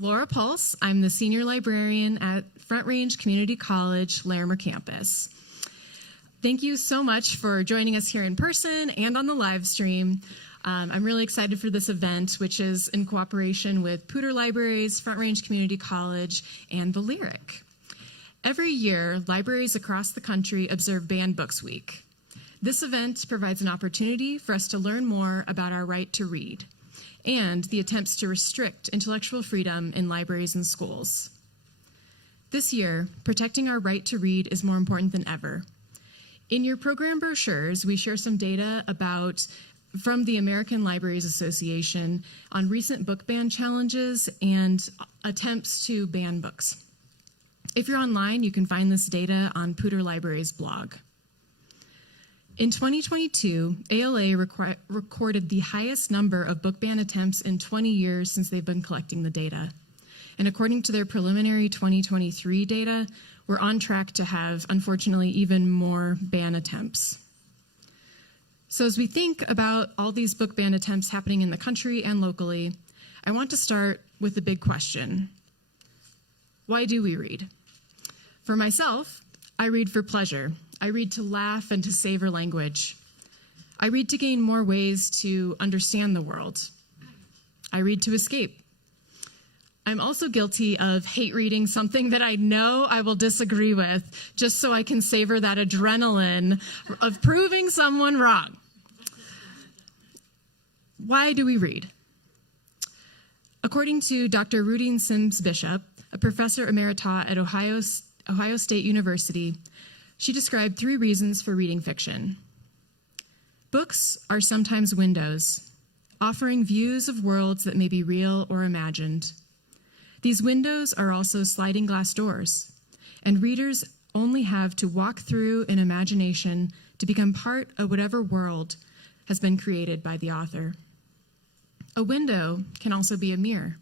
Laura Pulse. I'm the senior librarian at Front Range Community College, Larimer campus. Thank you so much for joining us here in person and on the live stream. I'm really excited for this event, which is in cooperation with Poudre Libraries, Front Range Community College, and The Lyric. Every year, libraries across the country observe Banned Books Week. This event provides an opportunity for us to learn more about our right to read and the attempts to restrict intellectual freedom in libraries and schools. This year, protecting our right to read is more important than ever. In your program brochures, we share some data from the American Libraries Association on recent book ban challenges and attempts to ban books. If you're online, you can find this data on Poudre Library's blog. In 2022, ALA recorded the highest number of book ban attempts in 20 years since they've been collecting the data. And according to their preliminary 2023 data, we're on track to have, unfortunately, even more ban attempts. So as we think about all these book ban attempts happening in the country and locally, I want to start with the big question. Why do we read? For myself, I read for pleasure. I read to laugh and to savor language. I read to gain more ways to understand the world. I read to escape. I'm also guilty of hate reading something that I know I will disagree with, just so I can savor that adrenaline of proving someone wrong. Why do we read? According to Dr. Rudine Sims Bishop, a professor emerita at Ohio State University, she described 3 reasons for reading fiction. Books are sometimes windows, offering views of worlds that may be real or imagined. These windows are also sliding glass doors, and readers only have to walk through an imagination to become part of whatever world has been created by the author. A window can also be a mirror.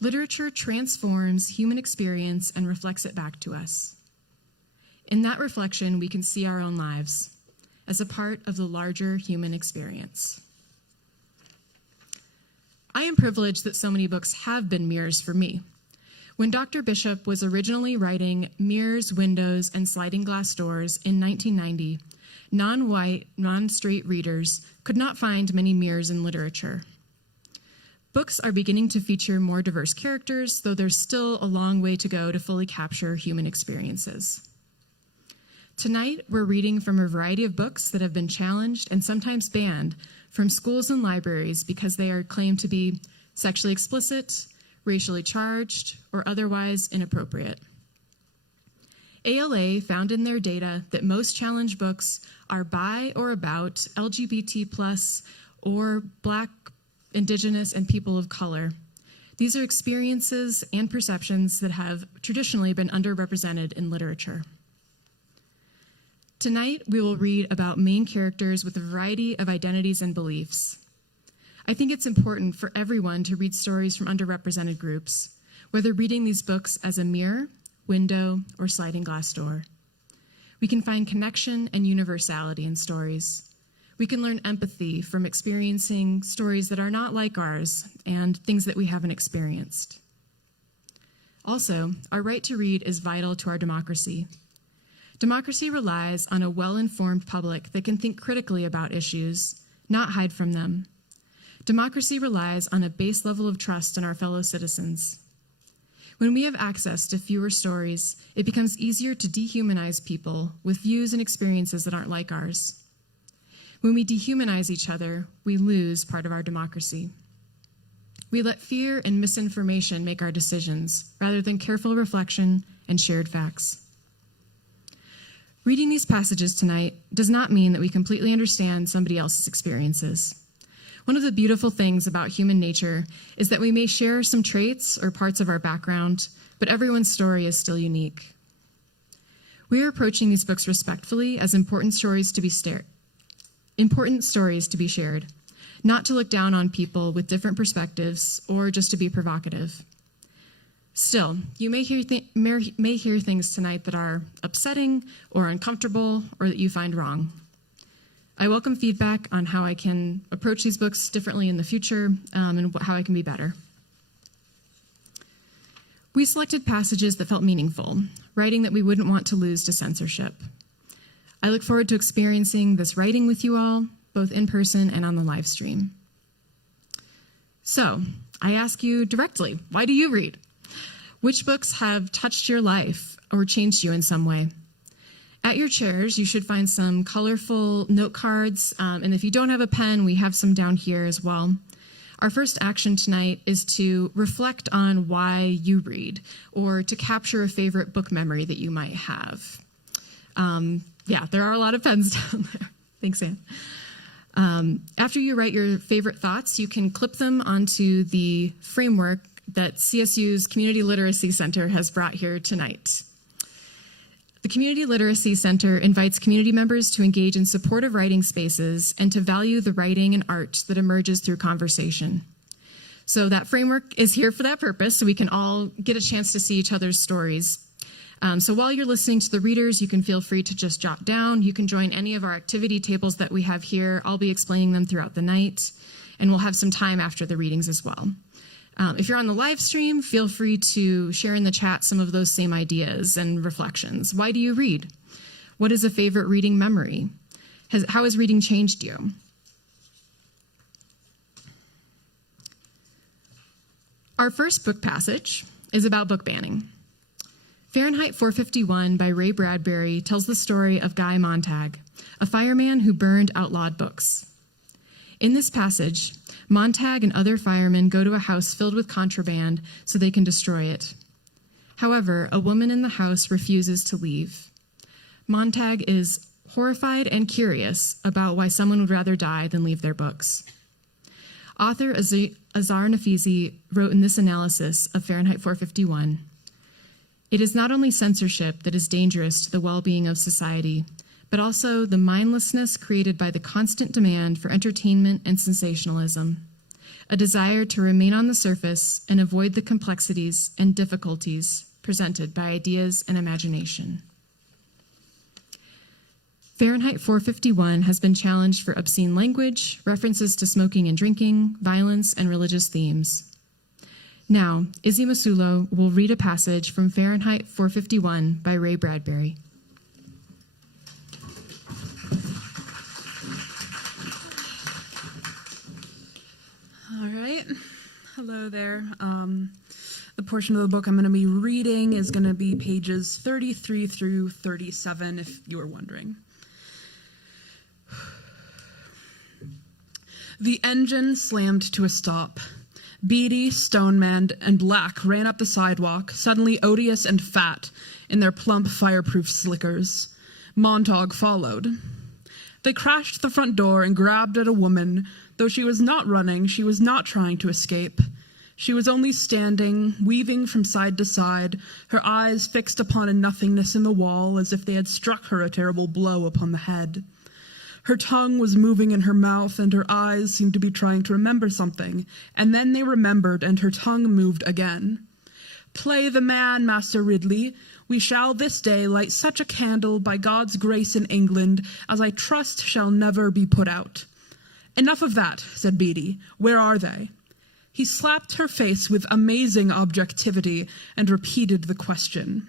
Literature transforms human experience and reflects it back to us. In that reflection, we can see our own lives as a part of the larger human experience. I am privileged that so many books have been mirrors for me. When Dr. Bishop was originally writing Mirrors, Windows, and Sliding Glass Doors in 1990, non-white, non-straight readers could not find many mirrors in literature. Books are beginning to feature more diverse characters, though there's still a long way to go to fully capture human experiences. Tonight, we're reading from a variety of books that have been challenged and sometimes banned from schools and libraries because they are claimed to be sexually explicit, racially charged, or otherwise inappropriate. ALA found in their data that most challenged books are by or about LGBT+, or Black, Indigenous, and people of color. These are experiences and perceptions that have traditionally been underrepresented in literature. Tonight, we will read about main characters with a variety of identities and beliefs. I think it's important for everyone to read stories from underrepresented groups, whether reading these books as a mirror, window, or sliding glass door. We can find connection and universality in stories. We can learn empathy from experiencing stories that are not like ours and things that we haven't experienced. Also, our right to read is vital to our democracy. Democracy relies on a well-informed public that can think critically about issues, not hide from them. Democracy relies on a base level of trust in our fellow citizens. When we have access to fewer stories, it becomes easier to dehumanize people with views and experiences that aren't like ours. When we dehumanize each other, we lose part of our democracy. We let fear and misinformation make our decisions, rather than careful reflection and shared facts. Reading these passages tonight does not mean that we completely understand somebody else's experiences. One of the beautiful things about human nature is that we may share some traits or parts of our background, but everyone's story is still unique. We are approaching these books respectfully as important stories to be shared, not to look down on people with different perspectives or just to be provocative. Still, you may hear things tonight that are upsetting or uncomfortable or that you find wrong. I welcome feedback on how I can approach these books differently in the future and how I can be better. We selected passages that felt meaningful, writing that we wouldn't want to lose to censorship. I look forward to experiencing this writing with you all, both in person and on the live stream. So, I ask you directly, why do you read? Which books have touched your life or changed you in some way? At your chairs, you should find some colorful note cards, and if you don't have a pen, we have some down here as well. Our first action tonight is to reflect on why you read, or to capture a favorite book memory that you might have. Yeah, there are a lot of pens down there. Thanks, Anne. After you write your favorite thoughts, you can clip them onto the framework that CSU's Community Literacy Center has brought here tonight. The Community Literacy Center invites community members to engage in supportive writing spaces and to value the writing and art that emerges through conversation. So that framework is here for that purpose, so we can all get a chance to see each other's stories. So while you're listening to the readers, you can feel free to just jot down. You can join any of our activity tables that we have here. I'll be explaining them throughout the night, and we'll have some time after the readings as well. If you're on the live stream, feel free to share in the chat some of those same ideas and reflections. Why do you read? What is a favorite reading memory? How has reading changed you? Our first book passage is about book banning. Fahrenheit 451 by Ray Bradbury tells the story of Guy Montag, a fireman who burned outlawed books. In this passage, Montag and other firemen go to a house filled with contraband so they can destroy it. However, a woman in the house refuses to leave. Montag is horrified and curious about why someone would rather die than leave their books. Author Azar Nafisi wrote in this analysis of Fahrenheit 451, "It is not only censorship that is dangerous to the well-being of society, but also the mindlessness created by the constant demand for entertainment and sensationalism, a desire to remain on the surface and avoid the complexities and difficulties presented by ideas and imagination." Fahrenheit 451 has been challenged for obscene language, references to smoking and drinking, violence, and religious themes. Now, Izzy Masulo will read a passage from Fahrenheit 451 by Ray Bradbury. All right. Hello there. The portion of the book I'm going to be reading is going to be pages 33 through 37, if you were wondering. The engine slammed to a stop. Beady, Stoneman, and Black ran up the sidewalk, suddenly odious and fat, in their plump, fireproof slickers. Montag followed. They crashed the front door and grabbed at a woman. Though she was not running, she was not trying to escape. She was only standing, weaving from side to side, her eyes fixed upon a nothingness in the wall as if they had struck her a terrible blow upon the head. Her tongue was moving in her mouth, and her eyes seemed to be trying to remember something, and then they remembered, and her tongue moved again. "Play the man, Master Ridley. We shall this day light such a candle by God's grace in England as I trust shall never be put out." "Enough of that," said Beady. "Where are they?" He slapped her face with amazing objectivity and repeated the question.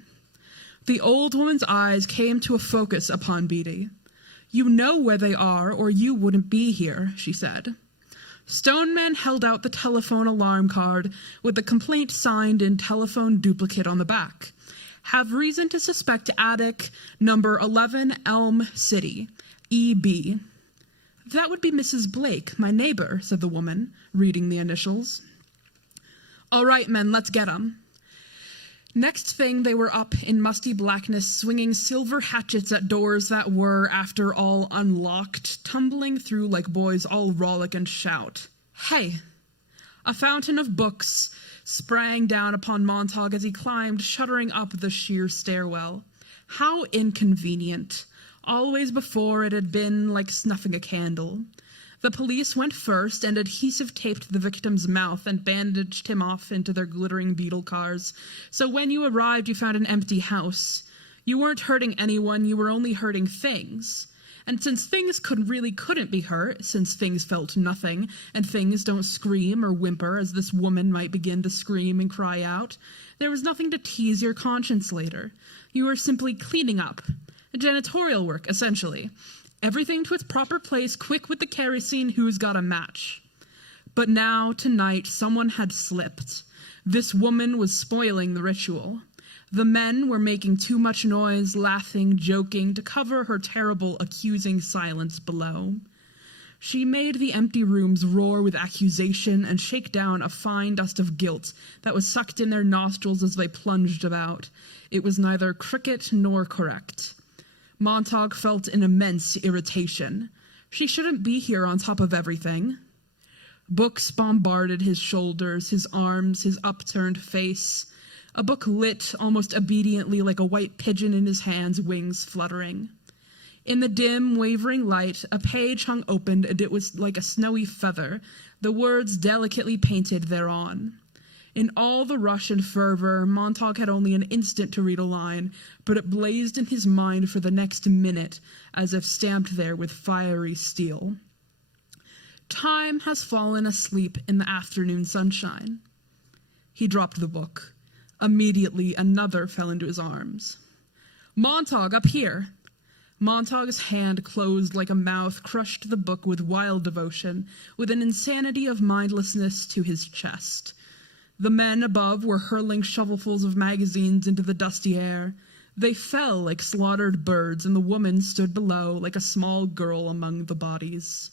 The old woman's eyes came to a focus upon Beady. "You know where they are, or you wouldn't be here," she said. Stoneman held out the telephone alarm card with the complaint signed in telephone duplicate on the back. "Have reason to suspect attic number 11 Elm City, EB." "That would be Mrs. Blake, my neighbor," said the woman, reading the initials. "All right, men, let's get 'em." Next thing, they were up in musty blackness, swinging silver hatchets at doors that were, after all, unlocked, tumbling through like boys all rollick and shout. "Hey!" A fountain of books sprang down upon Montag as he climbed, shuddering up the sheer stairwell. How inconvenient. Always before it had been like snuffing a candle. The police went first and adhesive-taped the victim's mouth and bandaged him off into their glittering beetle cars. So when you arrived, you found an empty house. You weren't hurting anyone, you were only hurting things. And since things couldn't be hurt, since things felt nothing, and things don't scream or whimper as this woman might begin to scream and cry out, there was nothing to tease your conscience later. You were simply cleaning up. Janitorial work, essentially. Everything to its proper place, quick with the kerosene, who's got a match. But now, tonight, someone had slipped. This woman was spoiling the ritual. The men were making too much noise, laughing, joking, to cover her terrible, accusing silence below. She made the empty rooms roar with accusation and shake down a fine dust of guilt that was sucked in their nostrils as they plunged about. It was neither cricket nor correct. Montague felt an immense irritation. She shouldn't be here on top of everything. Books bombarded his shoulders, his arms, his upturned face. A book lit almost obediently like a white pigeon in his hands, wings fluttering. In the dim, wavering light, a page hung open, and it was like a snowy feather, the words delicately painted thereon. In all the rush and fervor, Montague had only an instant to read a line, but it blazed in his mind for the next minute, as if stamped there with fiery steel. Time has fallen asleep in the afternoon sunshine. He dropped the book. Immediately, another fell into his arms. Montague, up here! Montague's hand closed like a mouth, crushed the book with wild devotion, with an insanity of mindlessness to his chest. The men above were hurling shovelfuls of magazines into the dusty air. They fell like slaughtered birds, and the woman stood below like a small girl among the bodies.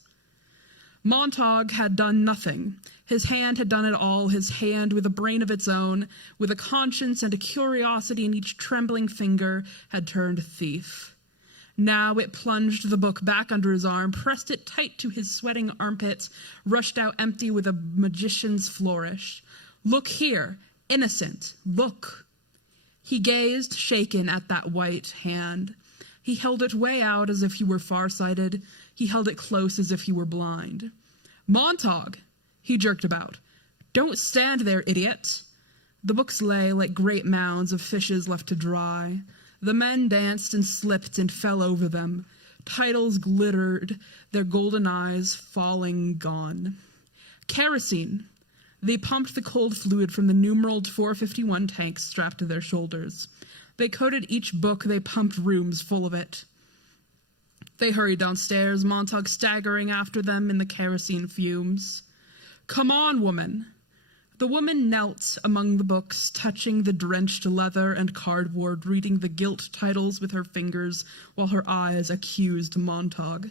Montague had done nothing. His hand had done it all, his hand with a brain of its own, with a conscience and a curiosity in each trembling finger, had turned thief. Now it plunged the book back under his arm, pressed it tight to his sweating armpit, rushed out empty with a magician's flourish. Look here, innocent, look. He gazed, shaken, at that white hand. He held it way out as if he were farsighted. He held it close as if he were blind. Montague! He jerked about. Don't stand there, idiot! The books lay like great mounds of fishes left to dry. The men danced and slipped and fell over them. Titles glittered, their golden eyes falling gone. Kerosene! They pumped the cold fluid from the numeraled 451 tanks strapped to their shoulders. They coated each book, they pumped rooms full of it. They hurried downstairs, Montague staggering after them in the kerosene fumes. Come on, woman. The woman knelt among the books, touching the drenched leather and cardboard, reading the gilt titles with her fingers while her eyes accused Montague.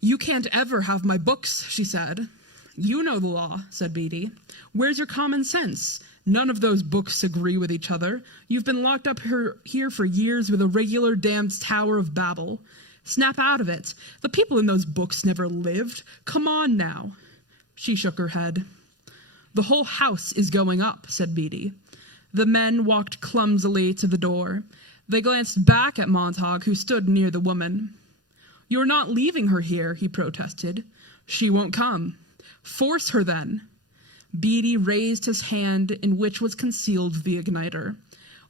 You can't ever have my books, she said. You know the law, said Beatty. Where's your common sense? None of those books agree with each other. You've been locked up here for years with a regular damned Tower of Babel. Snap out of it. The people in those books never lived. Come on now. She shook her head. The whole house is going up, said Beatty. The men walked clumsily to the door. They glanced back at Montague, who stood near the woman. You're not leaving her here, he protested. She won't come. Force her then. Beatty raised his hand in which was concealed the igniter.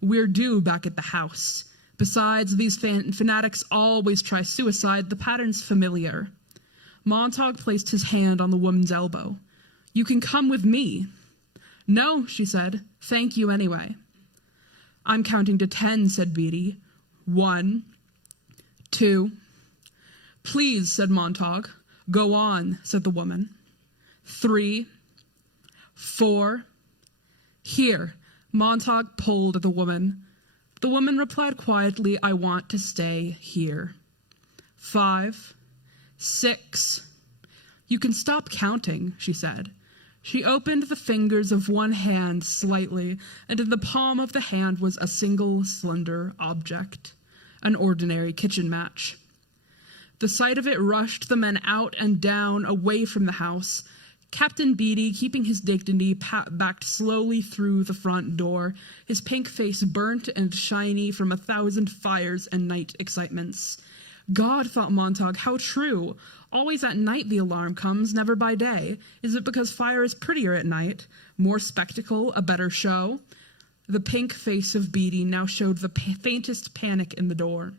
We're due back at the house. Besides, these fanatics always try suicide. The pattern's familiar. Montague placed his hand on the woman's elbow. You can come with me. No, she said. Thank you anyway. I'm counting to 10, said Beatty. 1, 2. Please, said Montague. Go on, said the woman. 3, 4. Here. Montague pulled at the woman. The woman replied quietly, I want to stay here. 5, 6. You can stop counting, she said. She opened the fingers of one hand slightly, and in the palm of the hand was a single slender object, an ordinary kitchen match. The sight of it rushed the men out and down, away from the house. Captain Beatty, keeping his dignity, backed slowly through the front door, his pink face burnt and shiny from 1,000 fires and night excitements. God, thought Montague, how true. Always at night the alarm comes, never by day. Is it because fire is prettier at night? More spectacle, a better show? The pink face of Beatty now showed the faintest panic in the door.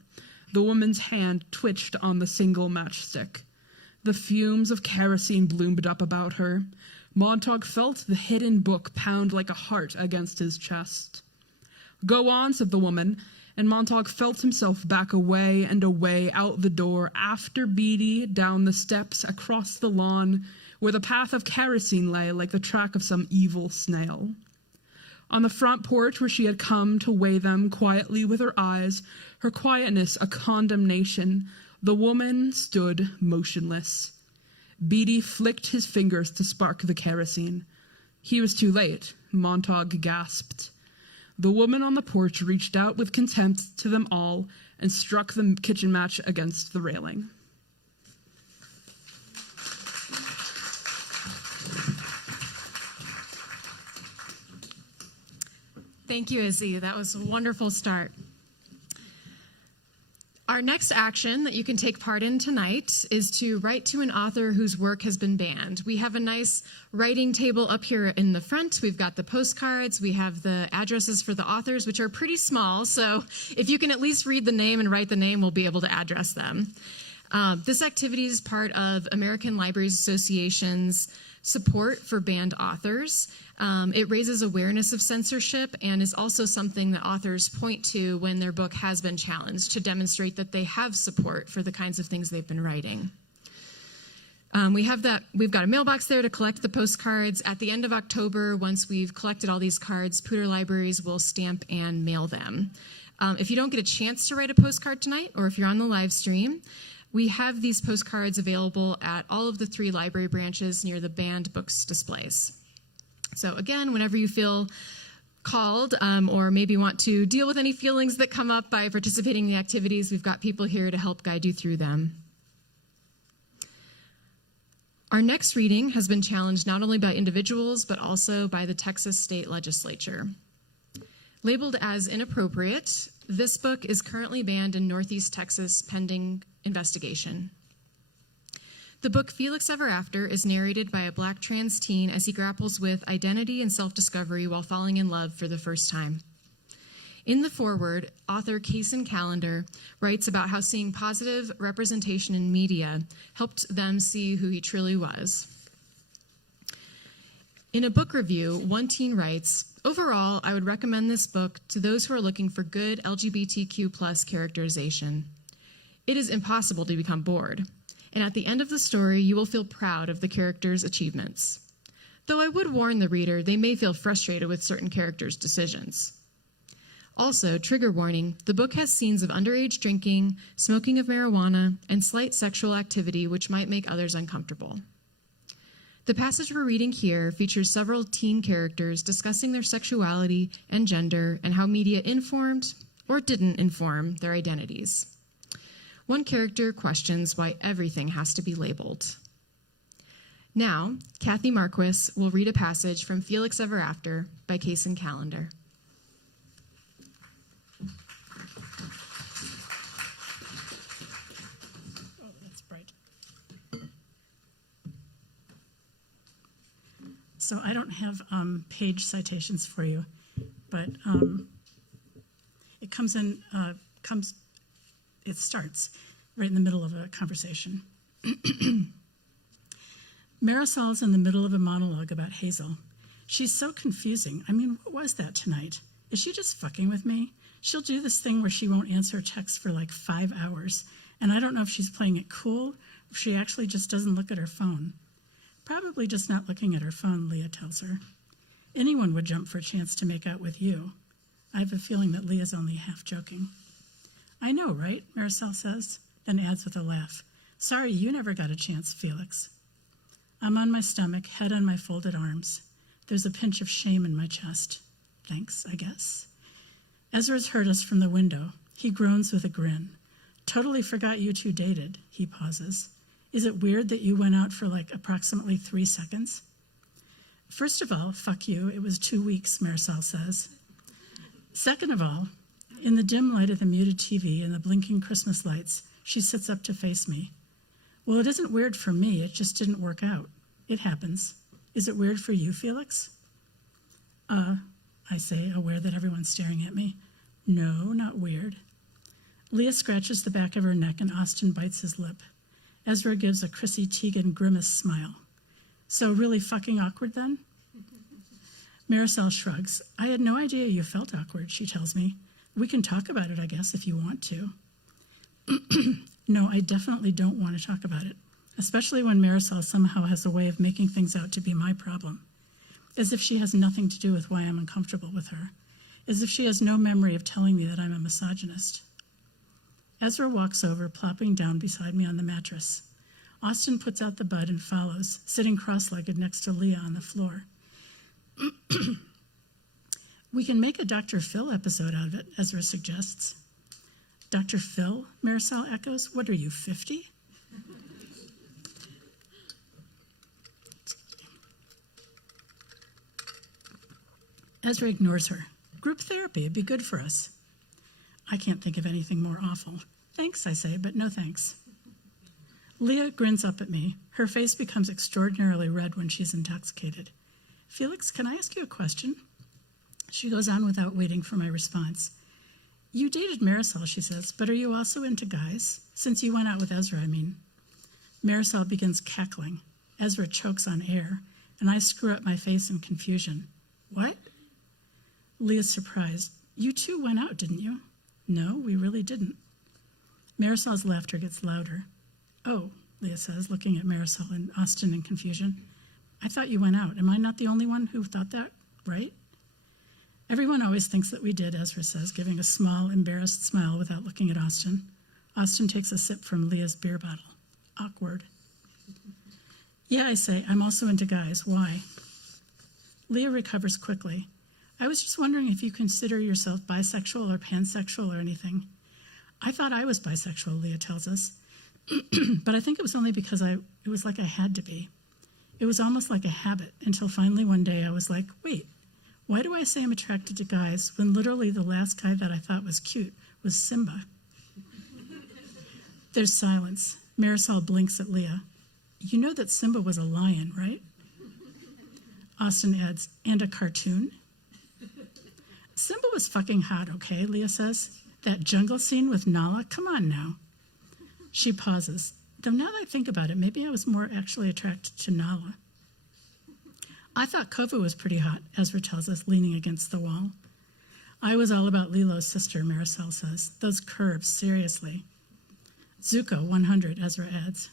The woman's hand twitched on the single matchstick. The fumes of kerosene bloomed up about her. Montauk felt the hidden book pound like a heart against his chest. "Go on," said the woman, and Montauk felt himself back away and away out the door, after Beatty, down the steps, across the lawn, where the path of kerosene lay like the track of some evil snail. On the front porch where she had come to weigh them quietly with her eyes, her quietness a condemnation, the woman stood motionless. Beatty flicked his fingers to spark the kerosene. He was too late. Montauk gasped. The woman on the porch reached out with contempt to them all and struck the kitchen match against the railing. Thank you, Izzy. That was a wonderful start. Our next action that you can take part in tonight is to write to an author whose work has been banned. We have a nice writing table up here in the front. We've got the postcards. We have the addresses for the authors, which are pretty small. So if you can at least read the name and write the name, we'll be able to address them. This activity is part of American Libraries Association's support for banned authors. It raises awareness of censorship and is also something that authors point to when their book has been challenged to demonstrate that they have support for the kinds of things they've been writing. We've got a mailbox there to collect the postcards. At the end of October, once we've collected all these cards, Poudre Libraries will stamp and mail them. If you don't get a chance to write a postcard tonight, or if you're on the live stream, we have these postcards available at all of the 3 library branches near the banned books displays. So again, whenever you feel called or maybe want to deal with any feelings that come up by participating in the activities, we've got people here to help guide you through them. Our next reading has been challenged not only by individuals, but also by the Texas State Legislature. Labeled as inappropriate, this book is currently banned in Northeast Texas pending investigation. The book Felix Ever After is narrated by a Black trans teen as he grapples with identity and self-discovery while falling in love for the first time. In the foreword, author Kacen Callender writes about how seeing positive representation in media helped them see who he truly was. In a book review, one teen writes, "Overall, I would recommend this book to those who are looking for good LGBTQ+ characterization. It is impossible to become bored, and at the end of the story, you will feel proud of the characters' achievements. Though I would warn the reader, they may feel frustrated with certain characters' decisions. Also, trigger warning, the book has scenes of underage drinking, smoking of marijuana, and slight sexual activity which might make others uncomfortable. The passage we're reading here features several teen characters discussing their sexuality and gender and how media informed or didn't inform their identities. One character questions why everything has to be labeled." Now, Kathy Marquis will read a passage from Felix Ever After by Kacen Callender. Oh, that's bright. So I don't have page citations for you, but it starts right in the middle of a conversation. Marisol's in the middle of a monologue about Hazel. "She's so confusing. I mean, what was that tonight? Is she just fucking with me? She'll do this thing where she won't answer a text for like 5 hours, and I don't know if she's playing it cool or if she actually just doesn't look at her phone. Probably just not looking at her phone," Leah tells her. "Anyone would jump for a chance to make out with you." I have a feeling that Leah's only half joking. "I know, right?" Marisol says, then adds with a laugh, "Sorry you never got a chance, Felix." I'm on my stomach, head on my folded arms. There's a pinch of shame in my chest. Thanks, I guess. Ezra's heard us from the window. He groans with a grin. "Totally forgot you two dated," he pauses. "Is it weird that you went out for like approximately 3 seconds?" "First of all, fuck you, it was 2 weeks," Marisol says. "Second of all," in the dim light of the muted TV and the blinking Christmas lights, she sits up to face me. "Well, it isn't weird for me, it just didn't work out. It happens. Is it weird for you, Felix?" I say, aware that everyone's staring at me. "No, not weird." Leah scratches the back of her neck and Austin bites his lip. Ezra gives a Chrissy Teigen grimace smile. So really fucking awkward then? Marisol shrugs. I had no idea you felt awkward, she tells me. We can talk about it, I guess, if you want to. No, I definitely don't want to talk about it, especially when Marisol somehow has a way of making things out to be my problem, as if she has nothing to do with why I'm uncomfortable with her, as if she has no memory of telling me that I'm a misogynist. Ezra walks over, plopping down beside me on the mattress. Austin puts out the bud and follows, sitting cross-legged next to Leah on the floor. We can make a Dr. Phil episode out of it, Ezra suggests. Dr. Phil? Marisol echoes. What are you, 50? Ezra ignores her. Group therapy, it'd be good for us. I can't think of anything more awful. Thanks, I say, but no thanks. Leah grins up at me. Her face becomes extraordinarily red when she's intoxicated. Felix, can I ask you a question? She goes on without waiting for my response. You dated Marisol, she says, but are you also into guys? Since you went out with Ezra, I mean. Marisol begins cackling. Ezra chokes on air, and I screw up my face in confusion. What? Leah's surprised. You two went out, didn't you? No, we really didn't. Marisol's laughter gets louder. Oh, Leah says, looking at Marisol and Austin in confusion. I thought you went out. Am I not the only one who thought that, right? Everyone always thinks that we did, Ezra says, giving a small, embarrassed smile without looking at Austin. Austin takes a sip from Leah's beer bottle. Awkward. Yeah, I say, I'm also into guys. Why? Leah recovers quickly. I was just wondering if you consider yourself bisexual or pansexual or anything. I thought I was bisexual, Leah tells us. But I think it was only because it was like I had to be. It was almost like a habit until finally one day I was like, wait, why do I say I'm attracted to guys when literally the last guy that I thought was cute was Simba? There's silence. Marisol blinks at Leah. You know that Simba was a lion, right? Austin adds, and a cartoon? Simba was fucking hot, okay, Leah says. That jungle scene with Nala, come on now. She pauses. Though now that I think about it, maybe I was more actually attracted to Nala. I thought Kova was pretty hot, Ezra tells us, leaning against the wall. I was all about Lilo's sister, Marisol says. Those curves, seriously. Zuko, 100, Ezra adds.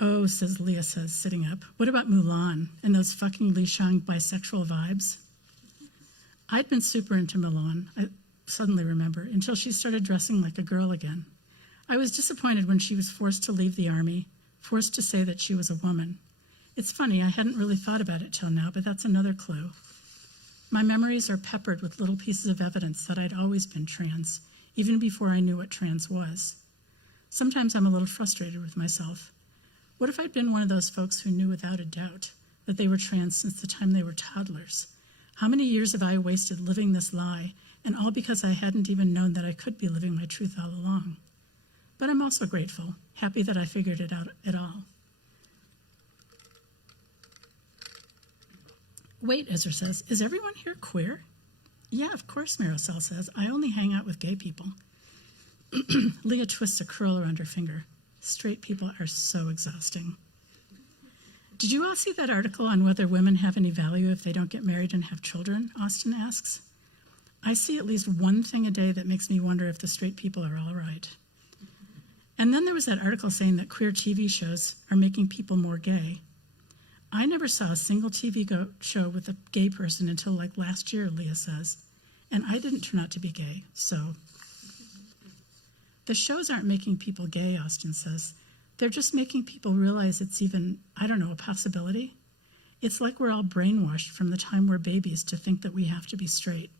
Oh, says Leah, sitting up. What about Mulan and those fucking Li Shang bisexual vibes? I'd been super into Mulan, I suddenly remember, until she started dressing like a girl again. I was disappointed when she was forced to leave the army, forced to say that she was a woman. It's funny, I hadn't really thought about it till now, but that's another clue. My memories are peppered with little pieces of evidence that I'd always been trans, even before I knew what trans was. Sometimes I'm a little frustrated with myself. What if I'd been one of those folks who knew without a doubt that they were trans since the time they were toddlers? How many years have I wasted living this lie, and all because I hadn't even known that I could be living my truth all along? But I'm also grateful, happy that I figured it out at all. Wait, Ezra says, is everyone here queer? Yeah, of course, Marisol says. I only hang out with gay people. Leah twists a curl around her finger. Straight people are so exhausting. Did you all see that article on whether women have any value if they don't get married and have children? Austin asks. I see at least one thing a day that makes me wonder if the straight people are all right. And then there was that article saying that queer TV shows are making people more gay. I never saw a single TV show with a gay person until like last year, Leah says. And I didn't turn out to be gay, so. The shows aren't making people gay, Austin says. They're just making people realize it's even, a possibility. It's like we're all brainwashed from the time we're babies to think that we have to be straight.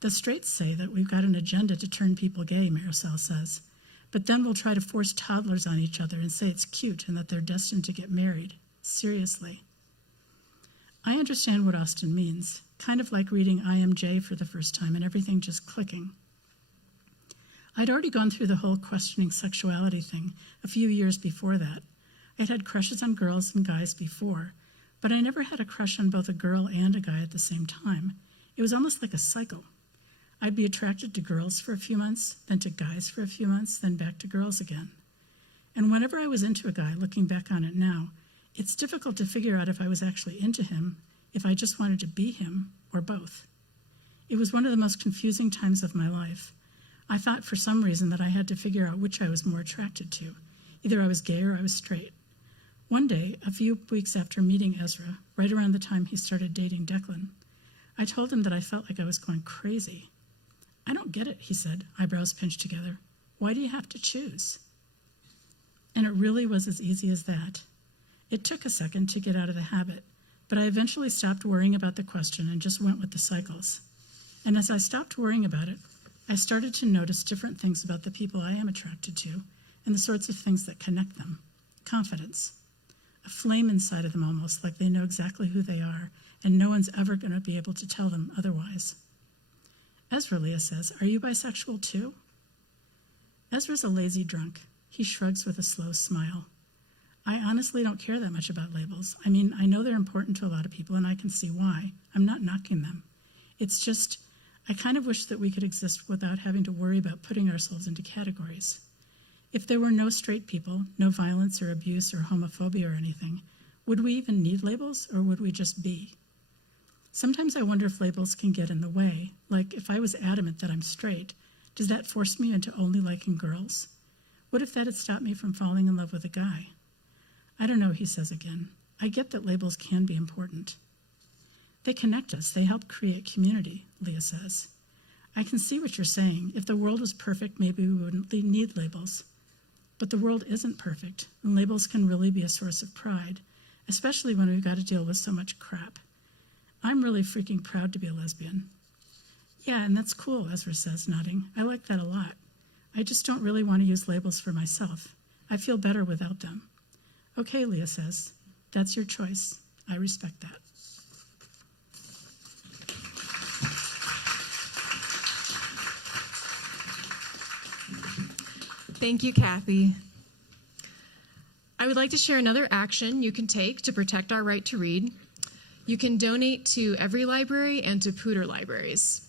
The straights say that we've got an agenda to turn people gay, Marisol says. But then we'll try to force toddlers on each other and say it's cute and that they're destined to get married. Seriously. I understand what Austin means, kind of like reading I Am J for the first time and everything just clicking. I'd already gone through the whole questioning sexuality thing a few years before that. I'd had crushes on girls and guys before, but I never had a crush on both a girl and a guy at the same time. It was almost like a cycle. I'd be attracted to girls for a few months, then to guys for a few months, then back to girls again. And whenever I was into a guy, looking back on it now, it's difficult to figure out if I was actually into him, if I just wanted to be him, or both. It was one of the most confusing times of my life. I thought for some reason that I had to figure out which I was more attracted to. Either I was gay or I was straight. One day, a few weeks after meeting Ezra, right around the time he started dating Declan, I told him that I felt like I was going crazy. "I don't get it," he said, eyebrows pinched together. "Why do you have to choose?" And it really was as easy as that. It took a second to get out of the habit, but I eventually stopped worrying about the question and just went with the cycles. And as I stopped worrying about it, I started to notice different things about the people I am attracted to and the sorts of things that connect them. Confidence. A flame inside of them almost, like they know exactly who they are, and no one's ever going to be able to tell them otherwise. "Ezra," Leah says, "are you bisexual too?" Ezra's a lazy drunk. He shrugs with a slow smile. "I honestly don't care that much about labels. I mean, I know they're important to a lot of people, and I can see why. I'm not knocking them. It's just, I kind of wish that we could exist without having to worry about putting ourselves into categories. If there were no straight people, no violence or abuse or homophobia or anything, would we even need labels, or would we just be? Sometimes I wonder if labels can get in the way. Like, if I was adamant that I'm straight, does that force me into only liking girls? What if that had stopped me from falling in love with a guy? I don't know," he says again. "I get that labels can be important." "They connect us. They help create community," Leah says. "I can see what you're saying. If the world was perfect, maybe we wouldn't need labels. But the world isn't perfect, and labels can really be a source of pride, especially when we've got to deal with so much crap. I'm really freaking proud to be a lesbian." "Yeah, and that's cool," Ezra says, nodding. "I like that a lot. I just don't really want to use labels for myself. I feel better without them." "Okay," Leah says. "That's your choice. I respect that." Thank you, Kathy. I would like to share another action you can take to protect our right to read. You can donate to Every Library and to Poudre Libraries.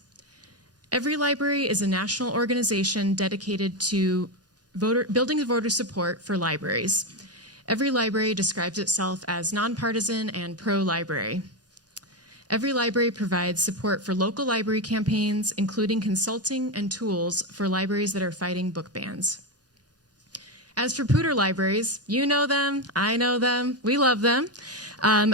Every Library is a national organization dedicated to building voter support for libraries. Every Library describes itself as nonpartisan and pro-library. Every Library provides support for local library campaigns, including consulting and tools for libraries that are fighting book bans. As for Poudre Libraries, you know them, I know them, we love them.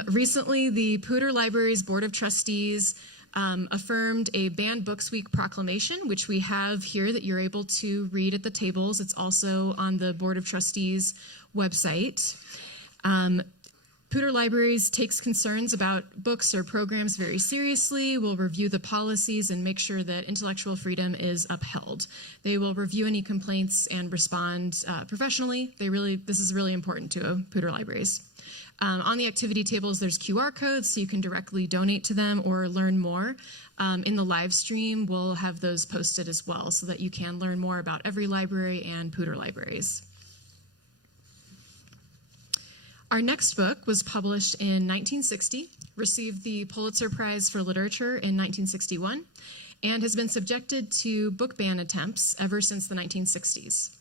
Recently, the Poudre Libraries Board of Trustees affirmed a Banned Books Week proclamation, which we have here that you're able to read at the tables. It's also on the Board of Trustees website. Poudre Libraries takes concerns about books or programs very seriously, will review the policies and make sure that intellectual freedom is upheld. They will review any complaints and respond professionally. This is really important to Poudre Libraries. On the activity tables, there's QR codes, so you can directly donate to them or learn more. In the live stream, we'll have those posted as well so that you can learn more about Every Library and Poudre Libraries. Our next book was published in 1960, received the Pulitzer Prize for Literature in 1961, and has been subjected to book ban attempts ever since the 1960s.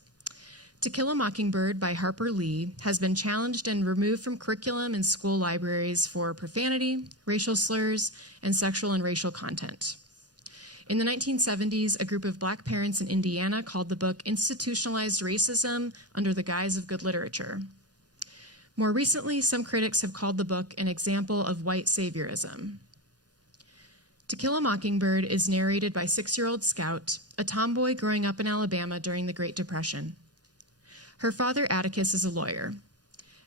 To Kill a Mockingbird by Harper Lee has been challenged and removed from curriculum in school libraries for profanity, racial slurs, and sexual and racial content. In the 1970s, a group of Black parents in Indiana called the book Institutionalized Racism Under the Guise of Good Literature. More recently, some critics have called the book an example of white saviorism. To Kill a Mockingbird is narrated by 6-year-old Scout, a tomboy growing up in Alabama during the Great Depression. Her father, Atticus, is a lawyer.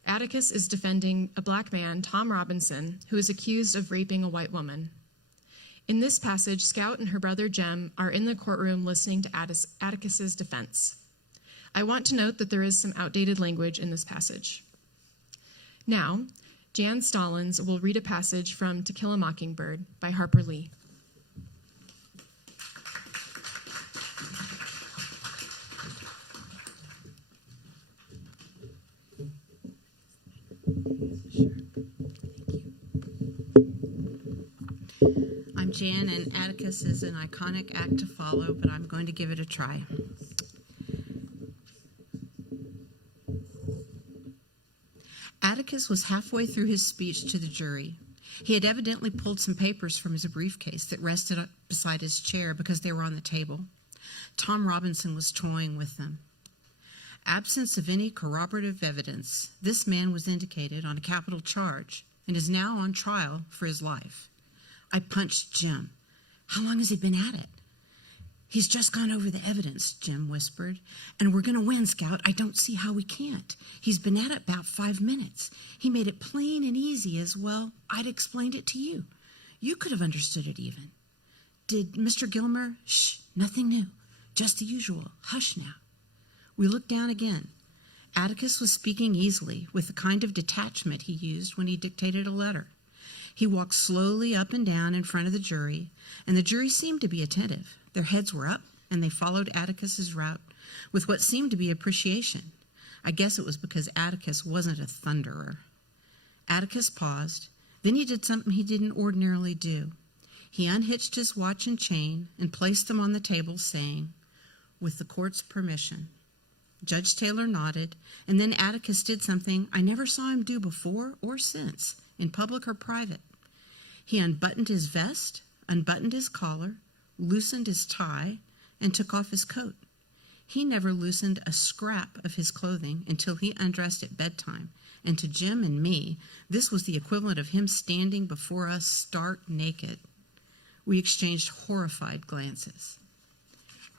Atticus is defending a Black man, Tom Robinson, who is accused of raping a white woman. In this passage, Scout and her brother Jem are in the courtroom listening to Atticus's defense. I want to note that there is some outdated language in this passage. Now, Jan Stallings will read a passage from To Kill a Mockingbird by Harper Lee. I'm I'm Jan, and Atticus is an iconic act to follow, but I'm going to give it a try. Atticus was halfway through his speech to the jury. He had evidently pulled some papers from his briefcase that rested beside his chair because they were on the table. Tom Robinson was toying with them. Absence of any corroborative evidence, this man was indicated on a capital charge and is now on trial for his life. I punched Jim. How long has he been at it? He's just gone over the evidence, Jim whispered. And we're going to win, Scout. I don't see how we can't. He's been at it about 5 minutes. He made it plain and easy as well. I'd explained it to you. You could have understood it even. Did Mr. Gilmer? Shh, nothing new. Just the usual. Hush now. We looked down again. Atticus was speaking easily, with the kind of detachment he used when he dictated a letter. He walked slowly up and down in front of the jury, and the jury seemed to be attentive. Their heads were up, and they followed Atticus's route with what seemed to be appreciation. I guess it was because Atticus wasn't a thunderer. Atticus paused. Then he did something he didn't ordinarily do. He unhitched his watch and chain and placed them on the table, saying, "With the court's permission." Judge Taylor nodded, and then Atticus did something I never saw him do before or since, in public or private. He unbuttoned his vest, unbuttoned his collar, loosened his tie, and took off his coat. He never loosened a scrap of his clothing until he undressed at bedtime, and to Jim and me, this was the equivalent of him standing before us stark naked. We exchanged horrified glances.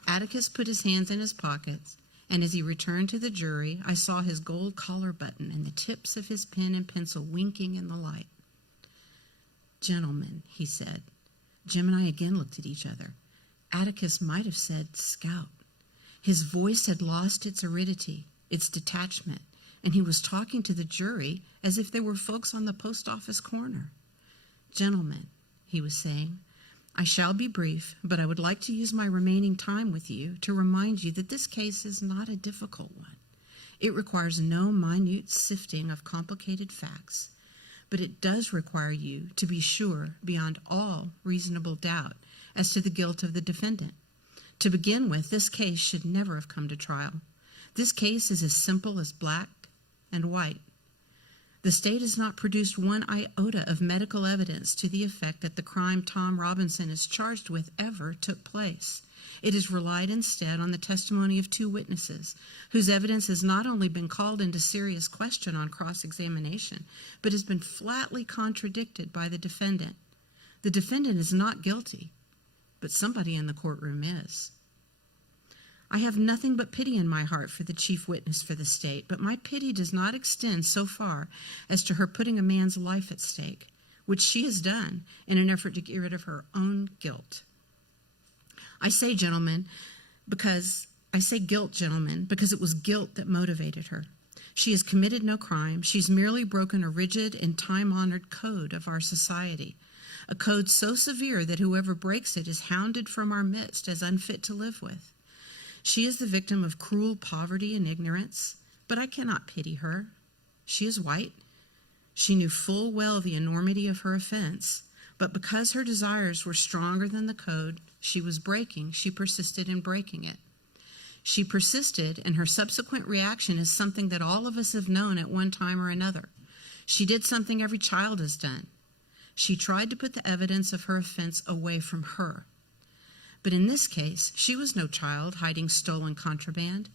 Atticus put his hands in his pockets, and as he returned to the jury, I saw his gold collar button and the tips of his pen and pencil winking in the light. "Gentlemen," he said. Jim and I again looked at each other. Atticus might have said Scout. His voice had lost its aridity, its detachment, and he was talking to the jury as if they were folks on the post office corner. "Gentlemen," he was saying, "I shall be brief, but I would like to use my remaining time with you to remind you that this case is not a difficult one. It requires no minute sifting of complicated facts, but it does require you to be sure beyond all reasonable doubt as to the guilt of the defendant. To begin with, this case should never have come to trial. This case is as simple as black and white. The state has not produced one iota of medical evidence to the effect that the crime Tom Robinson is charged with ever took place. It has relied instead on the testimony of 2 witnesses, whose evidence has not only been called into serious question on cross-examination, but has been flatly contradicted by the defendant. The defendant is not guilty, but somebody in the courtroom is. I have nothing but pity in my heart for the chief witness for the state, but my pity does not extend so far as to her putting a man's life at stake, which she has done in an effort to get rid of her own guilt. I say guilt, gentlemen, because it was guilt that motivated her. She has committed no crime. She's merely broken a rigid and time-honored code of our society, a code so severe that whoever breaks it is hounded from our midst as unfit to live with. She is the victim of cruel poverty and ignorance, but I cannot pity her. She is white. She knew full well the enormity of her offense, but because her desires were stronger than the code she was breaking, she persisted in breaking it. She persisted, and her subsequent reaction is something that all of us have known at one time or another. She did something every child has done. She tried to put the evidence of her offense away from her. But in this case, she was no child hiding stolen contraband.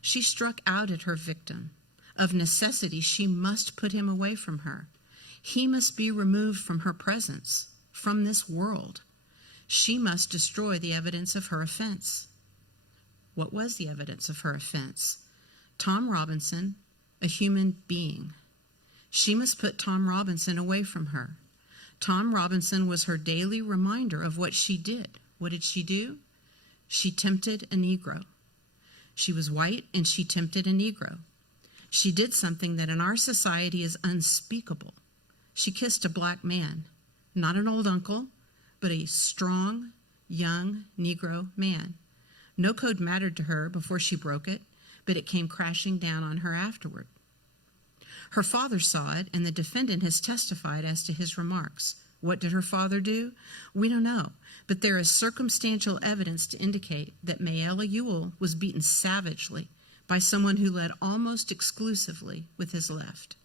She struck out at her victim. Of necessity, she must put him away from her. He must be removed from her presence, from this world. She must destroy the evidence of her offense. What was the evidence of her offense? Tom Robinson, a human being. She must put Tom Robinson away from her. Tom Robinson was her daily reminder of what she did. What did she do? She tempted a Negro. She was white, and she tempted a Negro. She did something that in our society is unspeakable. She kissed a black man, not an old uncle, but a strong, young Negro man. No code mattered to her before she broke it, but it came crashing down on her afterward. Her father saw it, and the defendant has testified as to his remarks. What did her father do? We don't know, but there is circumstantial evidence to indicate that Mayella Ewell was beaten savagely by someone who led almost exclusively with his left.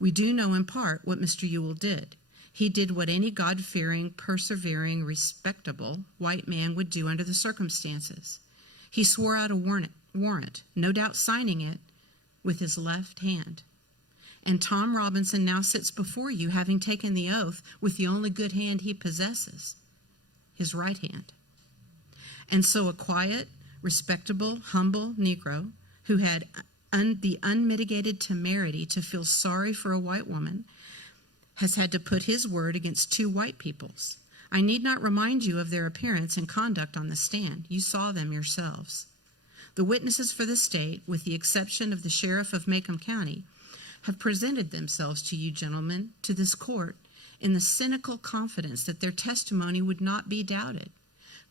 We do know in part what Mr. Ewell did. He did what any God-fearing, persevering, respectable white man would do under the circumstances. He swore out a warrant, no doubt signing it with his left hand. And Tom Robinson now sits before you, having taken the oath with the only good hand he possesses, his right hand. And so a quiet, respectable, humble Negro who had the unmitigated temerity to feel sorry for a white woman has had to put his word against two white people's. I need not remind you of their appearance and conduct on the stand. You saw them yourselves. The witnesses for the state, with the exception of the sheriff of Macomb County, have presented themselves to you gentlemen, to this court, in the cynical confidence that their testimony would not be doubted,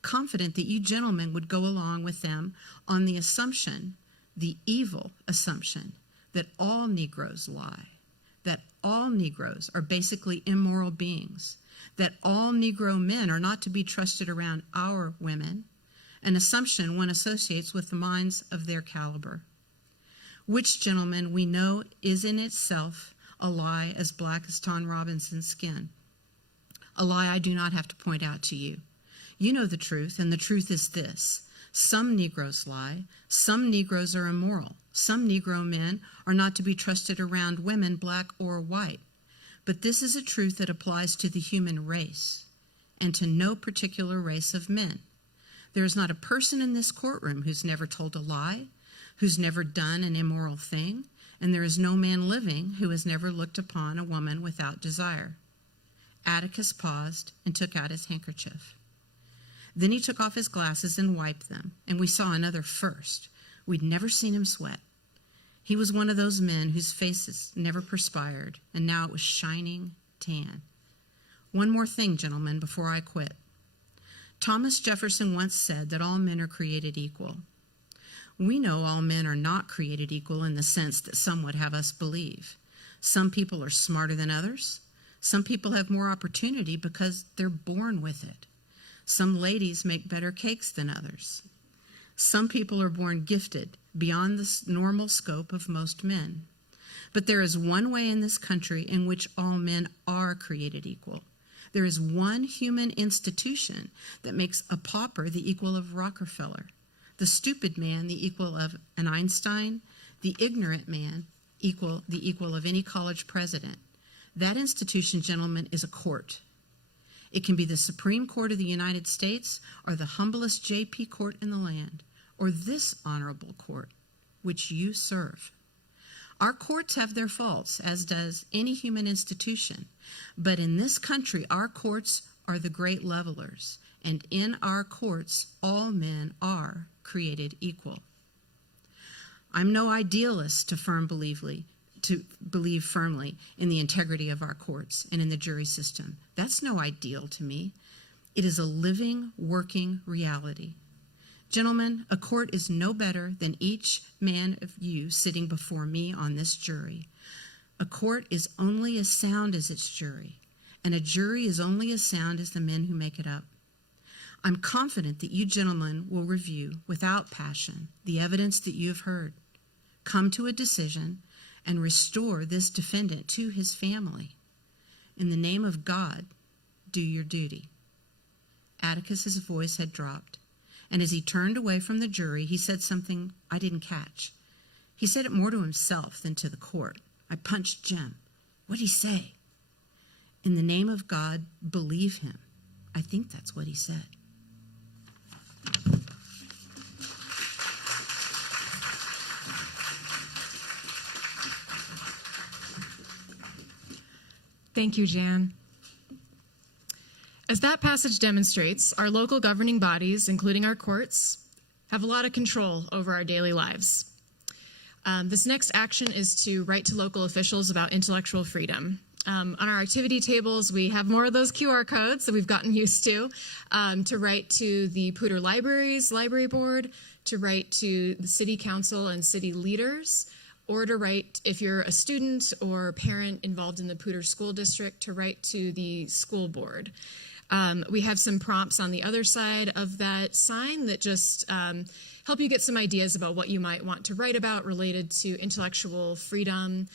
confident that you gentlemen would go along with them on the assumption, the evil assumption, that all Negroes lie, that all Negroes are basically immoral beings, that all Negro men are not to be trusted around our women, an assumption one associates with the minds of their caliber, which, gentlemen, we know is in itself a lie as black as Tom Robinson's skin, a lie I do not have to point out to you. You know the truth, and the truth is this. Some Negroes lie. Some Negroes are immoral. Some Negro men are not to be trusted around women, black or white. But this is a truth that applies to the human race and to no particular race of men. There is not a person in this courtroom who's never told a lie, who's never done an immoral thing, and there is no man living who has never looked upon a woman without desire. Atticus paused and took out his handkerchief. Then he took off his glasses and wiped them, and we saw another first. We'd never seen him sweat. He was one of those men whose faces never perspired, and now it was shining tan. One more thing, gentlemen, before I quit. Thomas Jefferson once said that all men are created equal. We know all men are not created equal in the sense that some would have us believe. Some people are smarter than others. Some people have more opportunity because they're born with it. Some ladies make better cakes than others. Some people are born gifted beyond the normal scope of most men. But there is one way in this country in which all men are created equal. There is one human institution that makes a pauper the equal of Rockefeller, the stupid man the equal of an Einstein, the ignorant man the equal of any college president. That institution, gentlemen, is a court. It can be the Supreme Court of the United States or the humblest JP court in the land, or this honorable court, which you serve. Our courts have their faults, as does any human institution. But in this country, our courts are the great levelers, and in our courts, all men are created equal. I'm no idealist to believe firmly in the integrity of our courts and in the jury system. That's no ideal to me. It is a living, working reality. Gentlemen, a court is no better than each man of you sitting before me on this jury. A court is only as sound as its jury, and a jury is only as sound as the men who make it up. I'm confident that you gentlemen will review, without passion, the evidence that you have heard, come to a decision, and restore this defendant to his family. In the name of God, do your duty. Atticus's voice had dropped, and as he turned away from the jury, he said something I didn't catch. He said it more to himself than to the court. I punched Jim. What'd he say? In the name of God, believe him. I think that's what he said. Thank you, Jan. As that passage demonstrates, our local governing bodies, including our courts, have a lot of control over our daily lives. This next action is to write to local officials about intellectual freedom. On our activity tables, we have more of those QR codes that we've gotten used to write to the Poudre Library's library board, to write to the city council and city leaders, or to write, if you're a student or parent involved in the Poudre School District, to write to the school board. We have some prompts on the other side of that sign that just help you get some ideas about what you might want to write about related to intellectual freedom,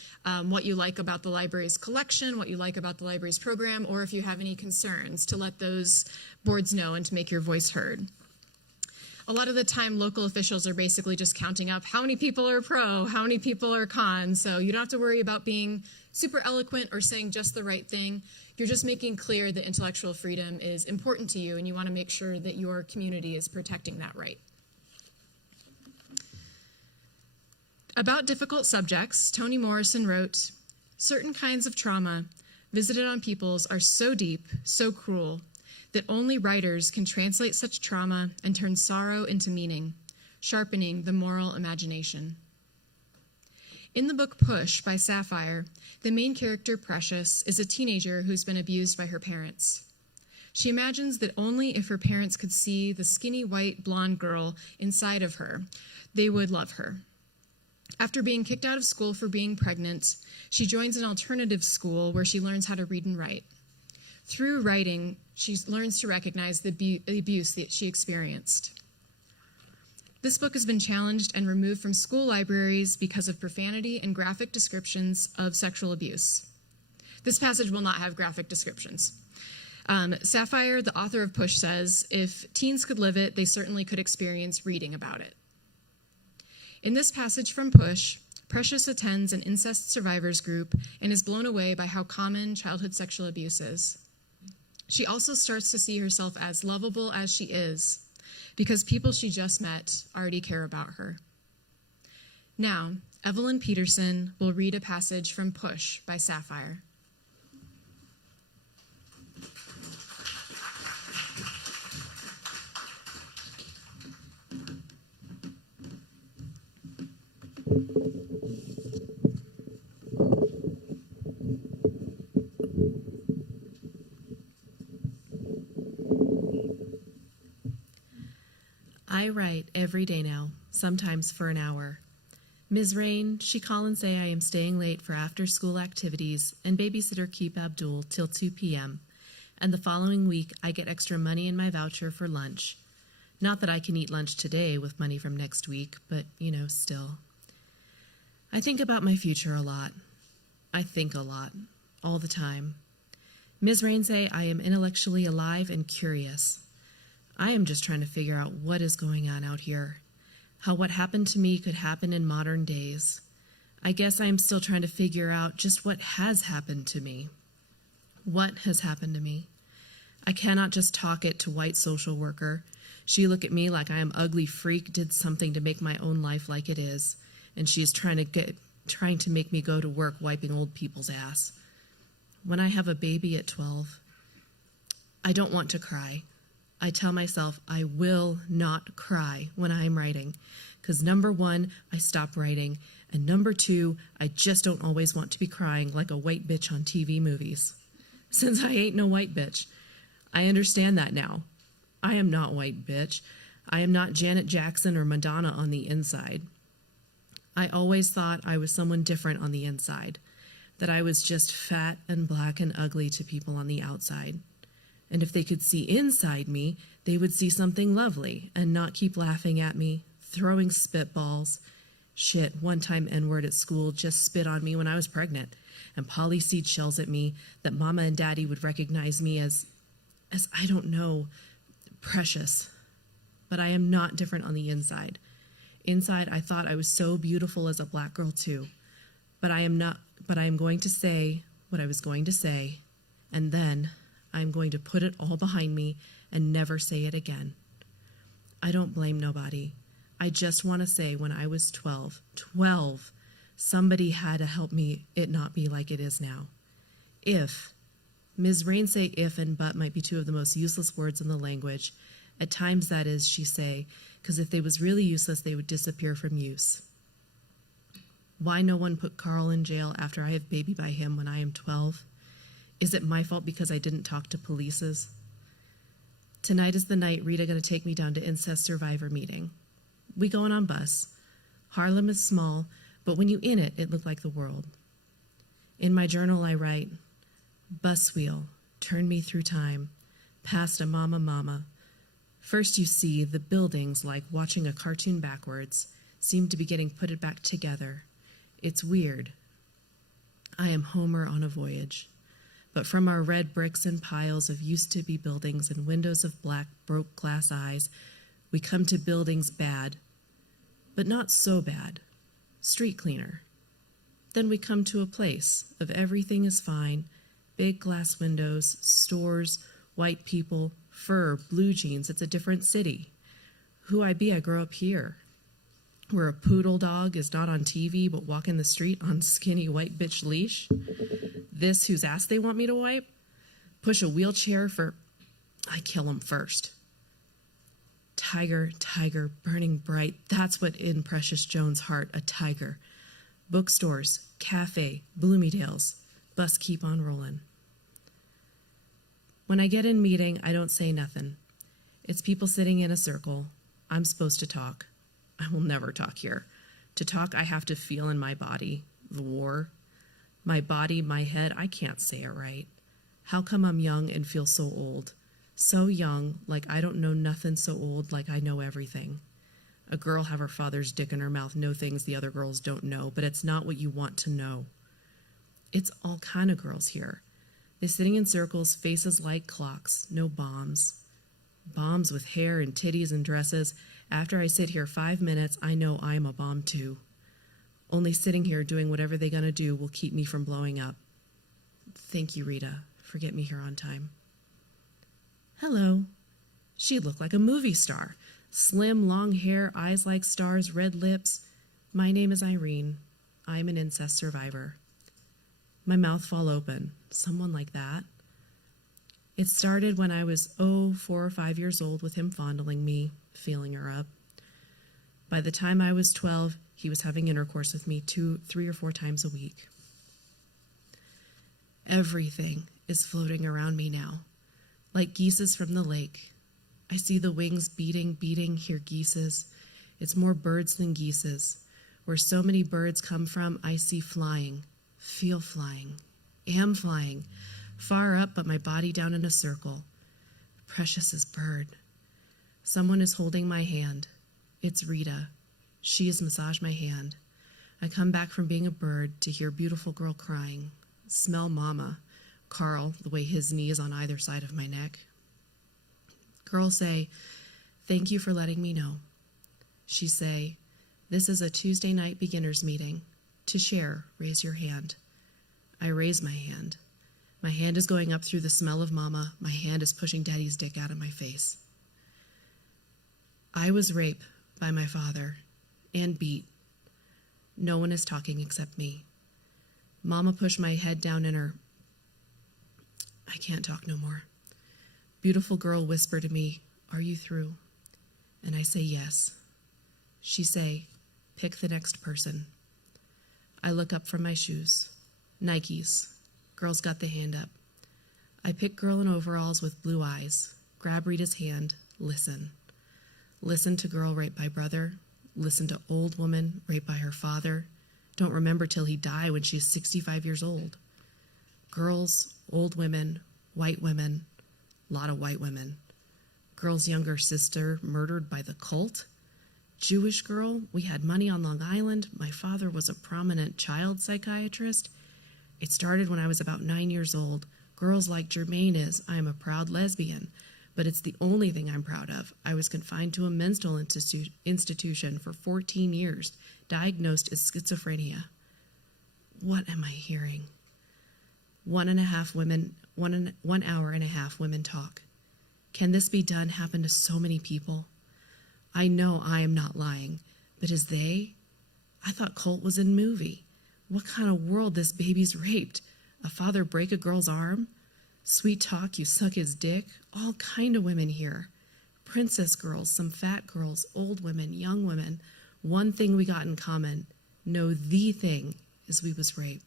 what you like about the library's collection, what you like about the library's program, or if you have any concerns, to let those boards know and to make your voice heard. A lot of the time, local officials are basically just counting up how many people are pro, how many people are con, so you don't have to worry about being super eloquent or saying just the right thing. You're just making clear that intellectual freedom is important to you, and you want to make sure that your community is protecting that right. About difficult subjects, Toni Morrison wrote, "Certain kinds of trauma visited on peoples are so deep, so cruel, that only writers can translate such trauma and turn sorrow into meaning, sharpening the moral imagination." In the book Push by Sapphire, the main character, Precious, is a teenager who's been abused by her parents. She imagines that only if her parents could see the skinny white blonde girl inside of her, they would love her. After being kicked out of school for being pregnant, she joins an alternative school where she learns how to read and write. Through writing, she learns to recognize the abuse that she experienced. This book has been challenged and removed from school libraries because of profanity and graphic descriptions of sexual abuse. This passage will not have graphic descriptions. Sapphire, the author of Push, says, if teens could live it, they certainly could experience reading about it. In this passage from Push, Precious attends an incest survivors group and is blown away by how common childhood sexual abuse is. She also starts to see herself as lovable as she is, because people she just met already care about her. Now, Evelyn Peterson will read a passage from Push by Sapphire. I write every day now, sometimes for an hour. Ms. Rain, she call and say I am staying late for after-school activities and babysitter keep Abdul till 2 p.m. And the following week, I get extra money in my voucher for lunch. Not that I can eat lunch today with money from next week, but, still. I think about my future a lot. I think a lot, all the time. Ms. Rain say I am intellectually alive and curious. I am just trying to figure out what is going on out here, how what happened to me could happen in modern days. I guess I am still trying to figure out just what has happened to me. What has happened to me? I cannot just talk it to white social worker. She look at me like I am ugly freak, did something to make my own life like it is, and she is trying to make me go to work wiping old people's ass. When I have a baby at 12, I don't want to cry. I tell myself I will not cry when I am writing, because number one, I stop writing, and number two, I just don't always want to be crying like a white bitch on TV movies. Since I ain't no white bitch, I understand that now. I am not white bitch. I am not Janet Jackson or Madonna on the inside. I always thought I was someone different on the inside, that I was just fat and black and ugly to people on the outside. And if they could see inside me, they would see something lovely and not keep laughing at me, throwing spitballs. Shit, one time N-word at school just spit on me when I was pregnant, and Polly seed shells at me that Mama and Daddy would recognize me as I don't know, precious. But I am not different on the inside. Inside, I thought I was so beautiful as a black girl too. But I am not, but I am going to say what I was going to say, and then I'm going to put it all behind me and never say it again. I don't blame nobody. I just want to say when I was 12, somebody had to help me it not be like it is now. If, Ms. Rain say if and but might be two of the most useless words in the language. At times that is, she say, because if they was really useless, they would disappear from use. Why no one put Carl in jail after I have baby by him when I am 12? Is it my fault because I didn't talk to polices? Tonight is the night Rita going to take me down to incest survivor meeting. We going on bus. Harlem is small, but when you in it looked like the world. In my journal I write, bus wheel, turn me through time, past a mama. First you see the buildings like watching a cartoon backwards, seem to be getting put it back together. It's weird. I am Homer on a voyage. But from our red bricks and piles of used-to-be buildings and windows of black, broke glass eyes, we come to buildings bad, but not so bad, street cleaner. Then we come to a place of everything is fine, big glass windows, stores, white people, fur, blue jeans. It's a different city. Who I be, I grow up here, where a poodle dog is not on TV but walking the street on skinny white bitch leash. This whose ass they want me to wipe, push a wheelchair for, I kill him first. Tiger, tiger, burning bright, that's what in Precious Jones' heart, a tiger. Bookstores, cafe, Bloomingdale's, bus keep on rolling. When I get in meeting, I don't say nothing. It's people sitting in a circle. I'm supposed to talk. I will never talk here. To talk, I have to feel in my body. The war. My body, my head, I can't say it right. How come I'm young and feel so old? So young, like I don't know nothing, so old, like I know everything. A girl have her father's dick in her mouth, know things the other girls don't know, but it's not what you want to know. It's all kind of girls here. They're sitting in circles, faces like clocks, no bombs. Bombs with hair and titties and dresses. After I sit here 5 minutes, I know I'm a bomb too. Only sitting here doing whatever they're gonna do will keep me from blowing up. Thank you, Rita, for getting me here on time. Hello. She looked like a movie star. Slim, long hair, eyes like stars, red lips. My name is Irene. I'm an incest survivor. My mouth fall open. Someone like that. It started when I was 4 or 5 years old with him fondling me, feeling her up. By the time I was 12, he was having intercourse with me 2, 3, or 4 times a week. Everything is floating around me now, like geeses from the lake. I see the wings beating, hear geeses. It's more birds than geeses. Where so many birds come from, I see flying, feel flying, am flying, far up but my body down in a circle. Precious as bird. Someone is holding my hand. It's Rita. She has massaged my hand. I come back from being a bird to hear beautiful girl crying. Smell mama. Carl, the way his knee is on either side of my neck. Girl say, thank you for letting me know. She say, this is a Tuesday night beginners meeting. To share, raise your hand. I raise my hand. My hand is going up through the smell of mama. My hand is pushing daddy's dick out of my face. I was raped by my father and beat. No one is talking except me. Mama pushed my head down in her. I can't talk no more. Beautiful girl whisper to me, are you through? And I say yes. She say, pick the next person. I look up from my shoes. Nikes. Girl's got the hand up. I pick girl in overalls with blue eyes. Grab Rita's hand. Listen. Listen to girl raped by brother. Listen to old woman raped by her father. Don't remember till he died when she is 65 years old. Girls, old women, white women, lot of white women. Girl's younger sister murdered by the cult. Jewish girl, we had money on Long Island. My father was a prominent child psychiatrist. It started when I was about 9 years old. Girls like Jermaine is, I am a proud lesbian, but it's the only thing I'm proud of. I was confined to a mental institution for 14 years, diagnosed as schizophrenia. What am I hearing? 1.5 women, 1 hour and a half women talk. Can this be done happen to so many people? I know I am not lying, but is they? I thought cult was in movie. What kind of world this baby's raped? A father break a girl's arm? Sweet talk, you suck his dick? All kind of women here. Princess girls, some fat girls, old women, young women. One thing we got in common. No, the thing is we was raped.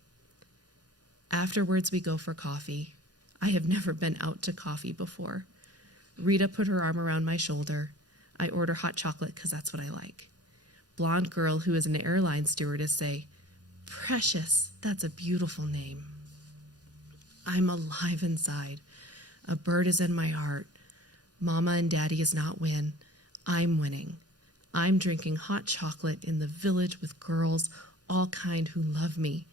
Afterwards, we go for coffee. I have never been out to coffee before. Rita put her arm around my shoulder. I order hot chocolate because that's what I like. blonde girl who is an airline stewardess say, "Precious, that's a beautiful name." I'm alive inside. A bird is in my heart. Mama and Daddy is not win. I'm winning. I'm drinking hot chocolate in the village with girls, all kind, who love me.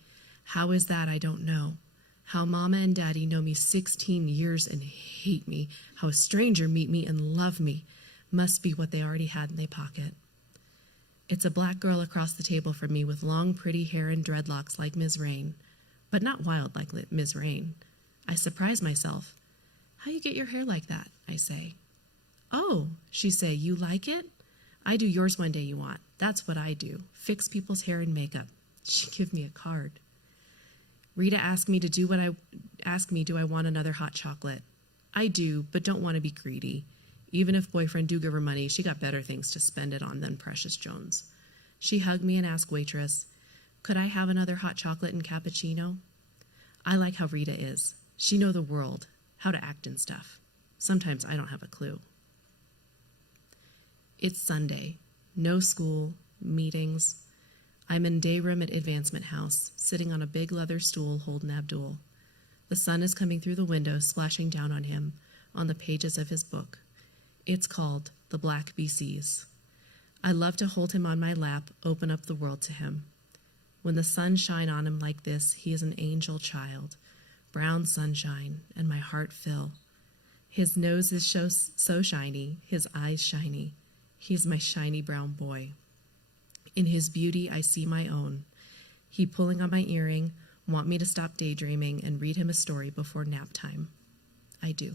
How is that? I don't know. How Mama and Daddy know me 16 years and hate me. How a stranger meet me and love me. Must be what they already had in their pocket. It's a black girl across the table from me with long, pretty hair and dreadlocks like Ms. Rain, but not wild like Ms. Rain. I surprise myself. How you get your hair like that? I say. Oh, she say, you like it? I do yours one day you want. That's what I do. Fix people's hair and makeup. She give me a card. Rita asked me do I want another hot chocolate? I do, but don't want to be greedy. Even if boyfriend do give her money, she got better things to spend it on than Precious Jones. She hugged me and asked waitress, could I have another hot chocolate and cappuccino? I like how Rita is. She know the world, how to act and stuff. Sometimes I don't have a clue. It's Sunday. No school, meetings. I'm in day room at Advancement House, sitting on a big leather stool holding Abdul. The sun is coming through the window, splashing down on him, on the pages of his book. It's called The Black BCs. I love to hold him on my lap, open up the world to him. When the sun shine on him like this, he is an angel child, brown sunshine, and my heart fill. His nose is so shiny, his eyes shiny. He's my shiny brown boy. In his beauty, I see my own. He pulling on my earring, want me to stop daydreaming and read him a story before nap time. I do.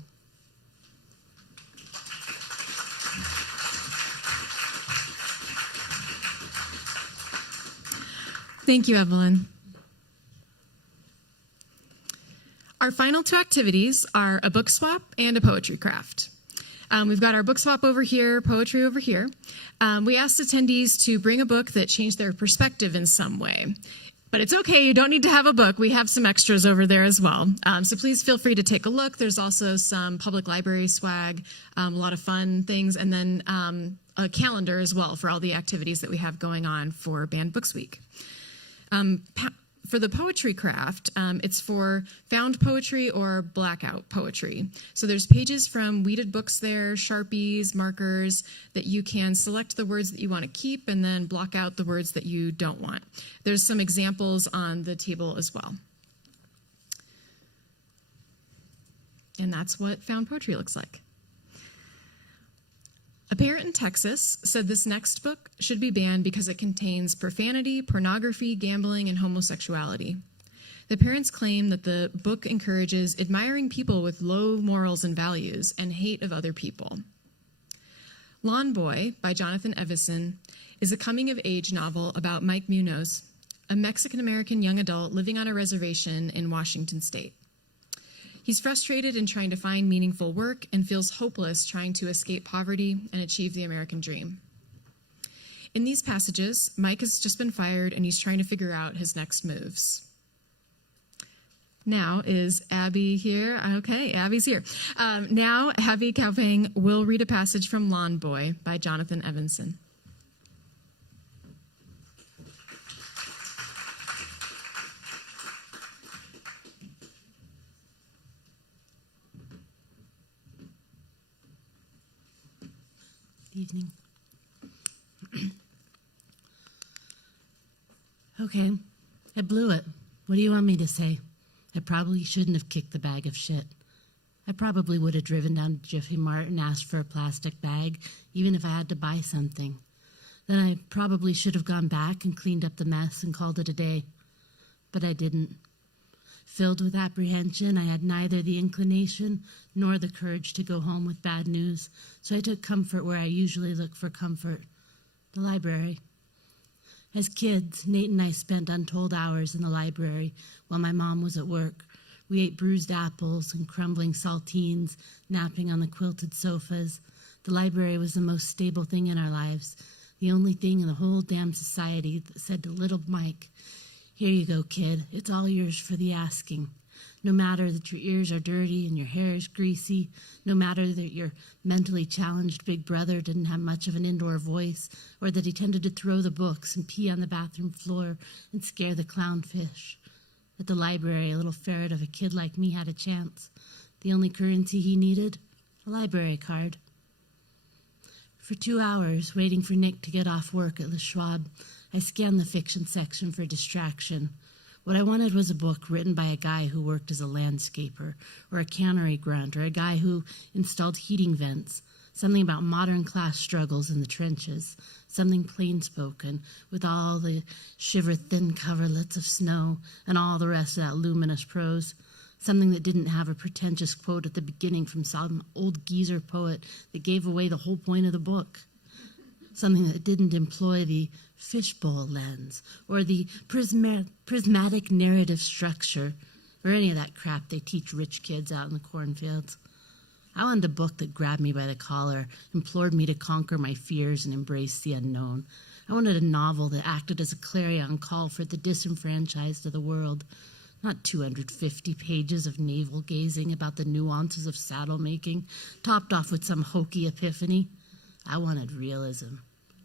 Thank you, Evelyn. Our final two activities are a book swap and a poetry craft. We've got our book swap over here, poetry over here. We asked attendees to bring a book that changed their perspective in some way. But it's okay, you don't need to have a book. We have some extras over there as well. So please feel free to take a look. There's also some public library swag, a lot of fun things, and then a calendar as well for all the activities that we have going on for Banned Books Week. For the poetry craft, it's for found poetry or blackout poetry. So there's pages from weeded books there, Sharpies, markers, that you can select the words that you want to keep and then block out the words that you don't want. There's some examples on the table as well. And that's what found poetry looks like. A parent in Texas said this next book should be banned because it contains profanity, pornography, gambling, and homosexuality. The parents claim that the book encourages admiring people with low morals and values and hate of other people. Lawn Boy by Jonathan Evison is a coming-of-age novel about Mike Munoz, a Mexican-American young adult living on a reservation in Washington state. He's frustrated in trying to find meaningful work and feels hopeless trying to escape poverty and achieve the American dream. In these passages, Mike has just been fired and he's trying to figure out his next moves. Now is Abby here? Okay, Abby's here. Now Abby Kaupang will read a passage from Lawn Boy by Jonathan Evison. Evening. Okay, I blew it. What do you want me to say? I probably shouldn't have kicked the bag of shit. I probably would have driven down to Jiffy Mart and asked for a plastic bag, even if I had to buy something. Then I probably should have gone back and cleaned up the mess and called it a day. But I didn't. Filled with apprehension, I had neither the inclination nor the courage to go home with bad news, so I took comfort where I usually look for comfort, the library. As kids, Nate and I spent untold hours in the library while my mom was at work. We ate bruised apples and crumbling saltines, napping on the quilted sofas. The library was the most stable thing in our lives, the only thing in the whole damn society that said to little Mike, "Here you go, kid. It's all yours for the asking. No matter that your ears are dirty and your hair is greasy, no matter that your mentally challenged big brother didn't have much of an indoor voice, or that he tended to throw the books and pee on the bathroom floor and scare the clownfish. At the library, a little ferret of a kid like me had a chance. The only currency he needed, a library card. For 2 hours, waiting for Nick to get off work at Le Schwab, I scanned the fiction section for distraction. What I wanted was a book written by a guy who worked as a landscaper, or a cannery grunt, or a guy who installed heating vents, something about modern class struggles in the trenches, something plain-spoken, with all the shiver-thin coverlets of snow and all the rest of that luminous prose, something that didn't have a pretentious quote at the beginning from some old geezer poet that gave away the whole point of the book. Something that didn't employ the fishbowl lens or the prismatic narrative structure or any of that crap they teach rich kids out in the cornfields. I wanted a book that grabbed me by the collar, implored me to conquer my fears and embrace the unknown. I wanted a novel that acted as a clarion call for the disenfranchised of the world, not 250 pages of navel-gazing about the nuances of saddle-making, topped off with some hokey epiphany. I wanted realism,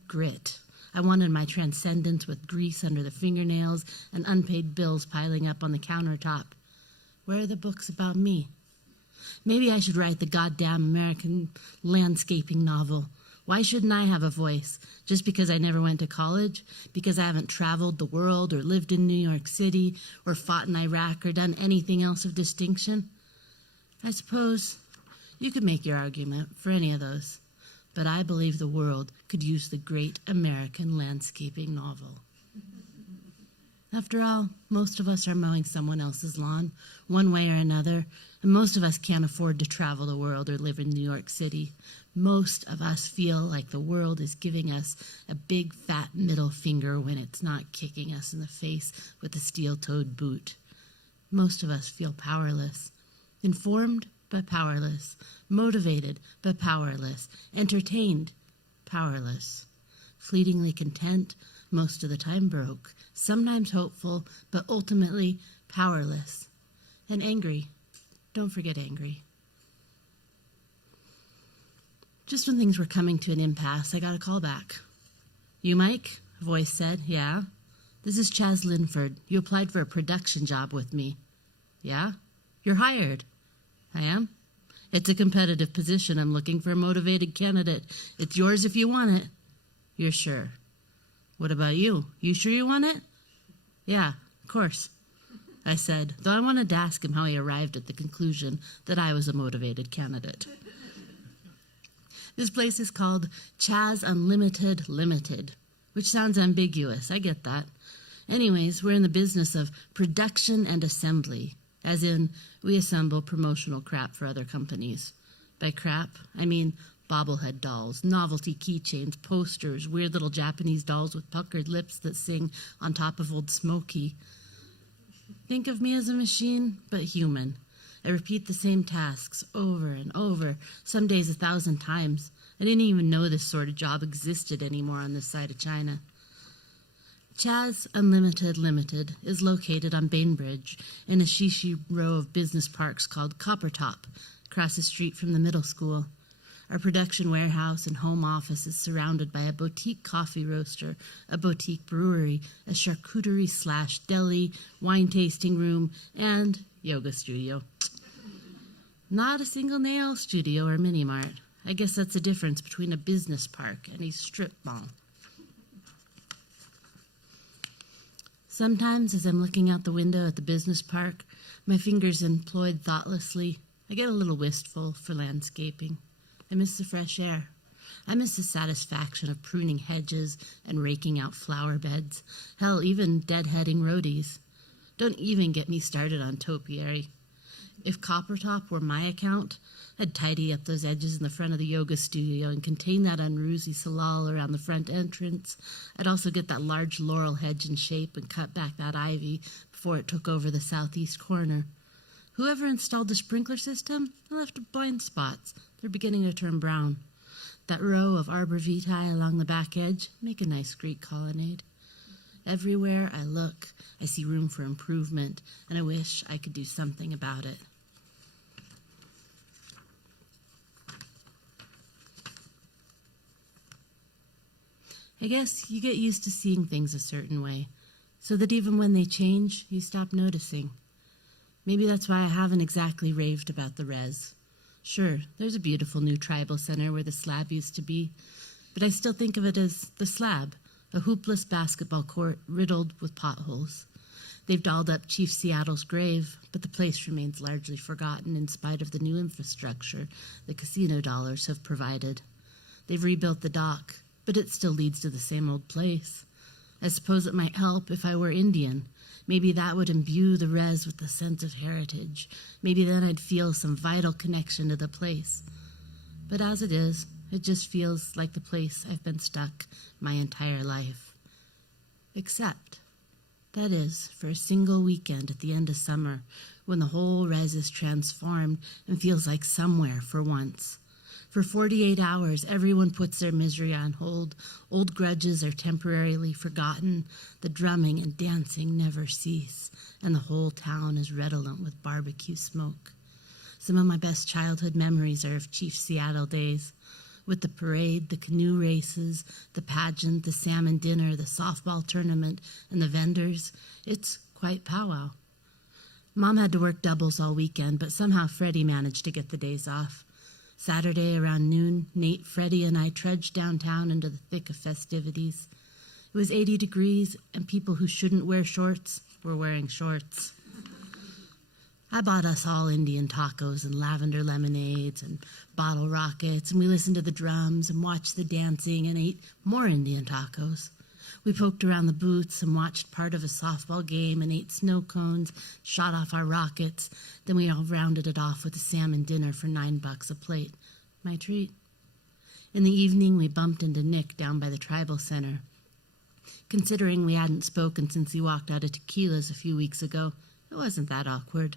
grit. I wanted my transcendence with grease under the fingernails and unpaid bills piling up on the countertop. Where are the books about me? Maybe I should write the goddamn American landscaping novel. Why shouldn't I have a voice? Just because I never went to college? Because I haven't traveled the world or lived in New York City or fought in Iraq or done anything else of distinction? I suppose you could make your argument for any of those. But I believe the world could use the great American landscaping novel. After all, most of us are mowing someone else's lawn, one way or another, and most of us can't afford to travel the world or live in New York City. Most of us feel like the world is giving us a big fat middle finger when it's not kicking us in the face with a steel-toed boot. Most of us feel powerless, informed but powerless, motivated but powerless, entertained, powerless, fleetingly content, most of the time broke, sometimes hopeful, but ultimately powerless, and angry. Don't forget angry. Just when things were coming to an impasse, I got a call back. "You, Mike?" a voice said. "Yeah." "This is Chaz Linford. You applied for a production job with me." "Yeah?" "You're hired." "I am?" "It's a competitive position. I'm looking for a motivated candidate. It's yours if you want it." "You're sure?" "What about you? You sure you want it?" "Yeah, of course," I said, though I wanted to ask him how he arrived at the conclusion that I was a motivated candidate. This place is called Chaz Unlimited Limited, which sounds ambiguous. I get that. Anyways, we're in the business of production and assembly, as in we assemble promotional crap for other companies. By crap, I mean bobblehead dolls, novelty keychains, posters, weird little Japanese dolls with puckered lips that sing on top of Old Smoky. Think of me as a machine, but human. I repeat the same tasks over and over, some days 1,000 times. I didn't even know this sort of job existed anymore on this side of China. Chaz Unlimited Limited is located on Bainbridge in a shishi row of business parks called Coppertop, across the street from the middle school. Our production warehouse and home office is surrounded by a boutique coffee roaster, a boutique brewery, a charcuterie/deli, wine tasting room, and yoga studio. Not a single nail studio or mini-mart. I guess that's the difference between a business park and a strip mall. Sometimes, as I'm looking out the window at the business park, my fingers employed thoughtlessly, I get a little wistful for landscaping. I miss the fresh air. I miss the satisfaction of pruning hedges and raking out flower beds. Hell, even deadheading roadies. Don't even get me started on topiary. If Coppertop were my account, I'd tidy up those edges in the front of the yoga studio and contain that unruly salal around the front entrance. I'd also get that large laurel hedge in shape and cut back that ivy before it took over the southeast corner. Whoever installed the sprinkler system left blind spots. They're beginning to turn brown. That row of arbor vitae along the back edge make a nice Greek colonnade. Everywhere I look, I see room for improvement, and I wish I could do something about it. I guess you get used to seeing things a certain way, so that even when they change, you stop noticing. Maybe that's why I haven't exactly raved about the res. Sure, there's a beautiful new tribal center where the slab used to be, but I still think of it as the slab, a hoopless basketball court riddled with potholes. They've dolled up Chief Seattle's grave, but the place remains largely forgotten in spite of the new infrastructure the casino dollars have provided. They've rebuilt the dock, but it still leads to the same old place. I suppose it might help if I were Indian. Maybe that would imbue the res with a sense of heritage. Maybe then I'd feel some vital connection to the place. But as it is, it just feels like the place I've been stuck my entire life. Except, that is, for a single weekend at the end of summer, when the whole res is transformed and feels like somewhere for once. For 48 hours, everyone puts their misery on hold. Old grudges are temporarily forgotten. The drumming and dancing never cease, and the whole town is redolent with barbecue smoke. Some of my best childhood memories are of Chief Seattle days, with the parade, the canoe races, the pageant, the salmon dinner, the softball tournament, and the vendors. It's quite powwow. Mom had to work doubles all weekend, but somehow Freddie managed to get the days off. Saturday around noon, Nate, Freddie, and I trudged downtown into the thick of festivities. It was 80 degrees, and people who shouldn't wear shorts were wearing shorts. I bought us all Indian tacos and lavender lemonades and bottle rockets, and we listened to the drums and watched the dancing and ate more Indian tacos. We poked around the booths and watched part of a softball game and ate snow cones, shot off our rockets. Then we all rounded it off with a salmon dinner for $9 a plate. My treat. In the evening, we bumped into Nick down by the tribal center. Considering we hadn't spoken since he walked out of Tequila's a few weeks ago, it wasn't that awkward.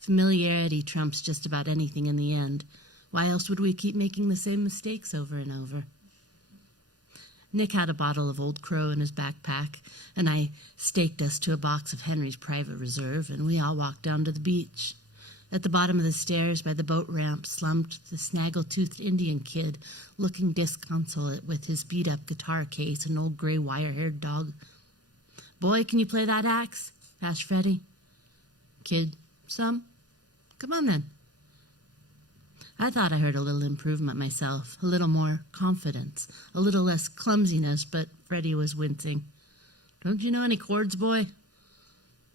Familiarity trumps just about anything in the end. Why else would we keep making the same mistakes over and over? Nick had a bottle of Old Crow in his backpack, and I staked us to a box of Henry's Private Reserve, and we all walked down to the beach. At the bottom of the stairs by the boat ramp slumped the snaggle-toothed Indian kid, looking disconsolate with his beat-up guitar case and old gray wire-haired dog. "Boy, can you play that axe?" asked Freddie. "Kid, some? Come on then." I thought I heard a little improvement myself, a little more confidence, a little less clumsiness, but Freddie was wincing. "Don't you know any chords, boy?"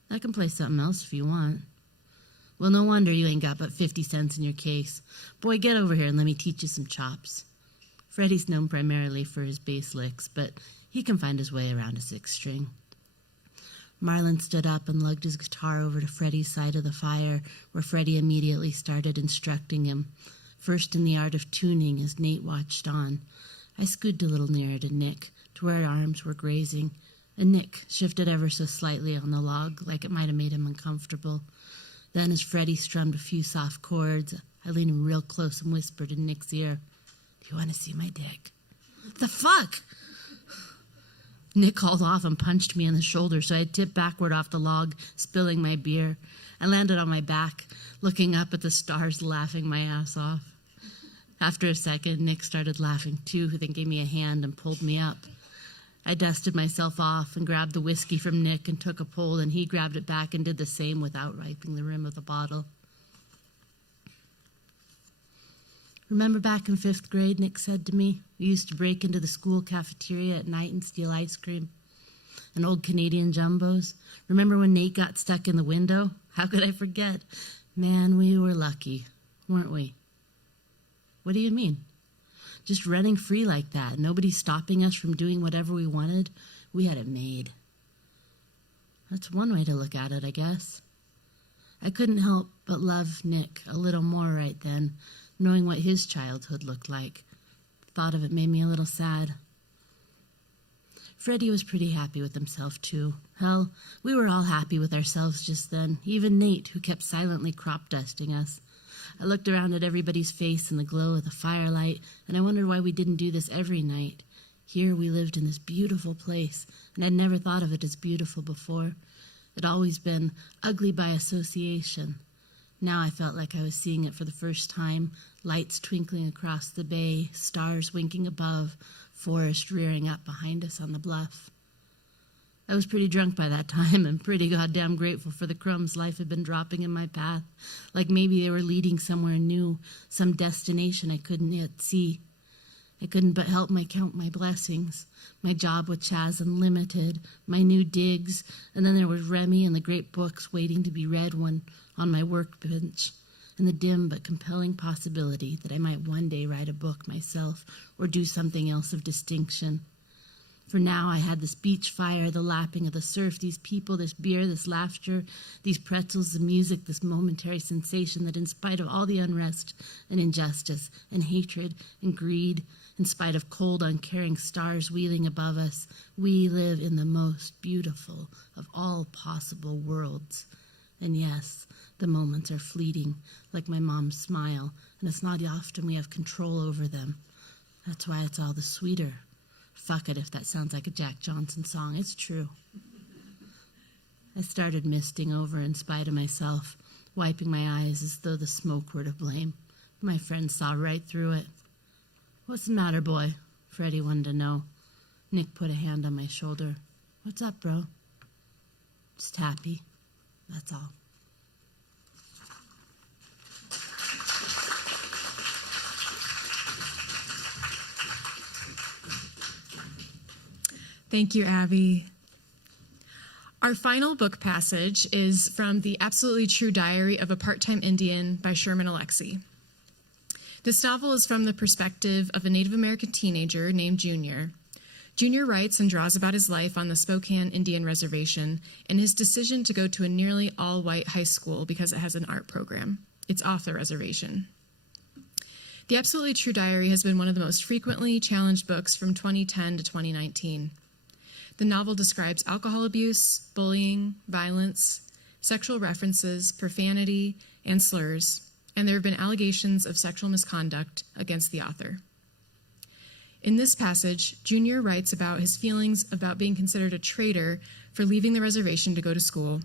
"I can play something else if you want." "Well, no wonder you ain't got but 50 cents in your case. Boy, get over here and let me teach you some chops." Freddie's known primarily for his bass licks, but he can find his way around a 6-string. Marlon stood up and lugged his guitar over to Freddie's side of the fire, where Freddie immediately started instructing him, first in the art of tuning as Nate watched on. I scooted a little nearer to Nick, to where our arms were grazing, and Nick shifted ever so slightly on the log, like it might have made him uncomfortable. Then, as Freddie strummed a few soft chords, I leaned him real close and whispered in Nick's ear, "Do you want to see my dick?" "The fuck?" Nick hauled off and punched me in the shoulder, so I tipped backward off the log, spilling my beer. I landed on my back, looking up at the stars, laughing my ass off. After a second, Nick started laughing too, then gave me a hand and pulled me up. I dusted myself off and grabbed the whiskey from Nick and took a pull, and he grabbed it back and did the same without wiping the rim of the bottle. "Remember back in 5th grade," Nick said to me, "we used to break into the school cafeteria at night and steal ice cream and old Canadian jumbos. Remember when Nate got stuck in the window? How could I forget? Man, we were lucky, weren't we?" "What do you mean?" "Just running free like that, nobody stopping us from doing whatever we wanted. We had it made." That's one way to look at it, I guess. I couldn't help but love Nick a little more right then, knowing what his childhood looked like. Thought of it made me a little sad. Freddie was pretty happy with himself, too. Hell, we were all happy with ourselves just then, even Nate, who kept silently crop dusting us. I looked around at everybody's face in the glow of the firelight, and I wondered why we didn't do this every night. Here we lived in this beautiful place, and I'd never thought of it as beautiful before. It'd always been ugly by association. Now I felt like I was seeing it for the first time, lights twinkling across the bay, stars winking above, forest rearing up behind us on the bluff. I was pretty drunk by that time and pretty goddamn grateful for the crumbs life had been dropping in my path, like maybe they were leading somewhere new, some destination I couldn't yet see. I couldn't but help count my blessings, my job with Chaz Unlimited, my new digs, and then there was Remy and the great books waiting to be read on my workbench, and the dim but compelling possibility that I might one day write a book myself or do something else of distinction. For now I had this beach fire, the lapping of the surf, these people, this beer, this laughter, these pretzels, the music, this momentary sensation that in spite of all the unrest and injustice and hatred and greed, in spite of cold, uncaring stars wheeling above us, we live in the most beautiful of all possible worlds. And yes, the moments are fleeting, like my mom's smile, and it's not often we have control over them. That's why it's all the sweeter. Fuck it if that sounds like a Jack Johnson song. It's true. I started misting over in spite of myself, wiping my eyes as though the smoke were to blame. My friend saw right through it. "What's the matter, boy?" Freddie wanted to know. Nick put a hand on my shoulder. "What's up, bro?" "Just happy. That's all." Thank you, Abby. Our final book passage is from The Absolutely True Diary of a Part-Time Indian by Sherman Alexie. This novel is from the perspective of a Native American teenager named Junior. Junior writes and draws about his life on the Spokane Indian Reservation and his decision to go to a nearly all-white high school because it has an art program. It's off the reservation. The Absolutely True Diary has been one of the most frequently challenged books from 2010 to 2019. The novel describes alcohol abuse, bullying, violence, sexual references, profanity, and slurs, and there have been allegations of sexual misconduct against the author. In this passage, Junior writes about his feelings about being considered a traitor for leaving the reservation to go to school.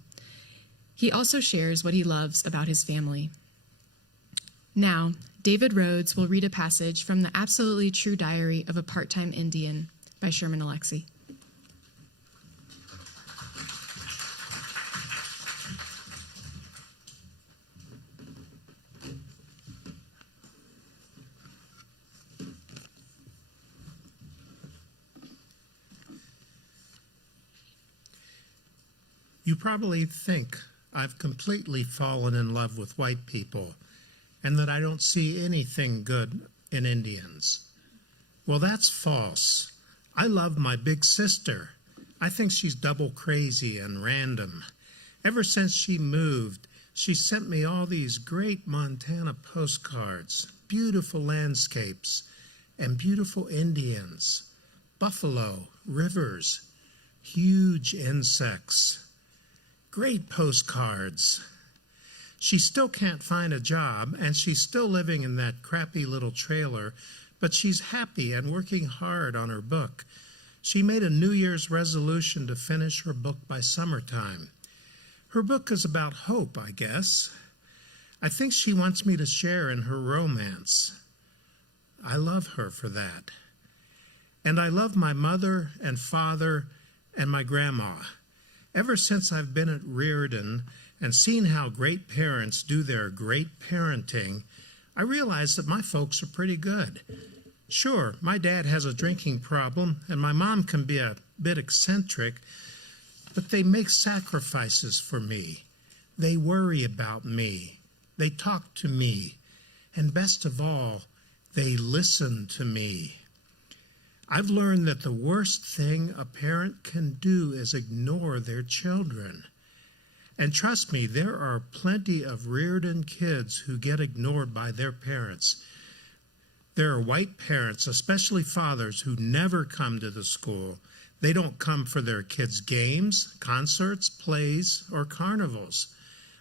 He also shares what he loves about his family. Now, David Rhodes will read a passage from The Absolutely True Diary of a Part-Time Indian by Sherman Alexie. You probably think I've completely fallen in love with white people and that I don't see anything good in Indians. Well, that's false. I love my big sister. I think she's double crazy and random. Ever since she moved, she sent me all these great Montana postcards, beautiful landscapes, and beautiful Indians, buffalo, rivers, huge insects. Great postcards. She still can't find a job, and she's still living in that crappy little trailer, but she's happy and working hard on her book. She made a New Year's resolution to finish her book by summertime. Her book is about hope, I guess. I think she wants me to share in her romance. I love her for that. And I love my mother and father and my grandma. Ever since I've been at Reardon and seen how great parents do their great parenting, I realize that my folks are pretty good. Sure, my dad has a drinking problem, and my mom can be a bit eccentric, but they make sacrifices for me. They worry about me. They talk to me. And best of all, they listen to me. I've learned that the worst thing a parent can do is ignore their children. And trust me, there are plenty of Reardon kids who get ignored by their parents. There are white parents, especially fathers, who never come to the school. They don't come for their kids' games, concerts, plays, or carnivals.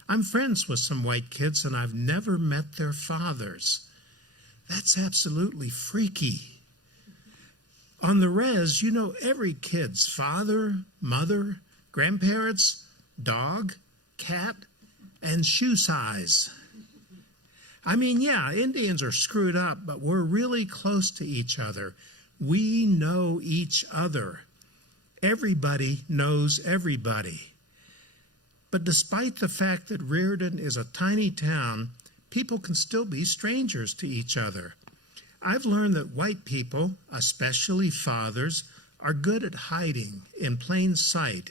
I'm friends with some white kids, and I've never met their fathers. That's absolutely freaky. On the res, you know every kid's father, mother, grandparents, dog, cat, and shoe size. I mean, yeah, Indians are screwed up, but we're really close to each other. We know each other. Everybody knows everybody. But despite the fact that Reardon is a tiny town, people can still be strangers to each other. I've learned that white people, especially fathers, are good at hiding in plain sight.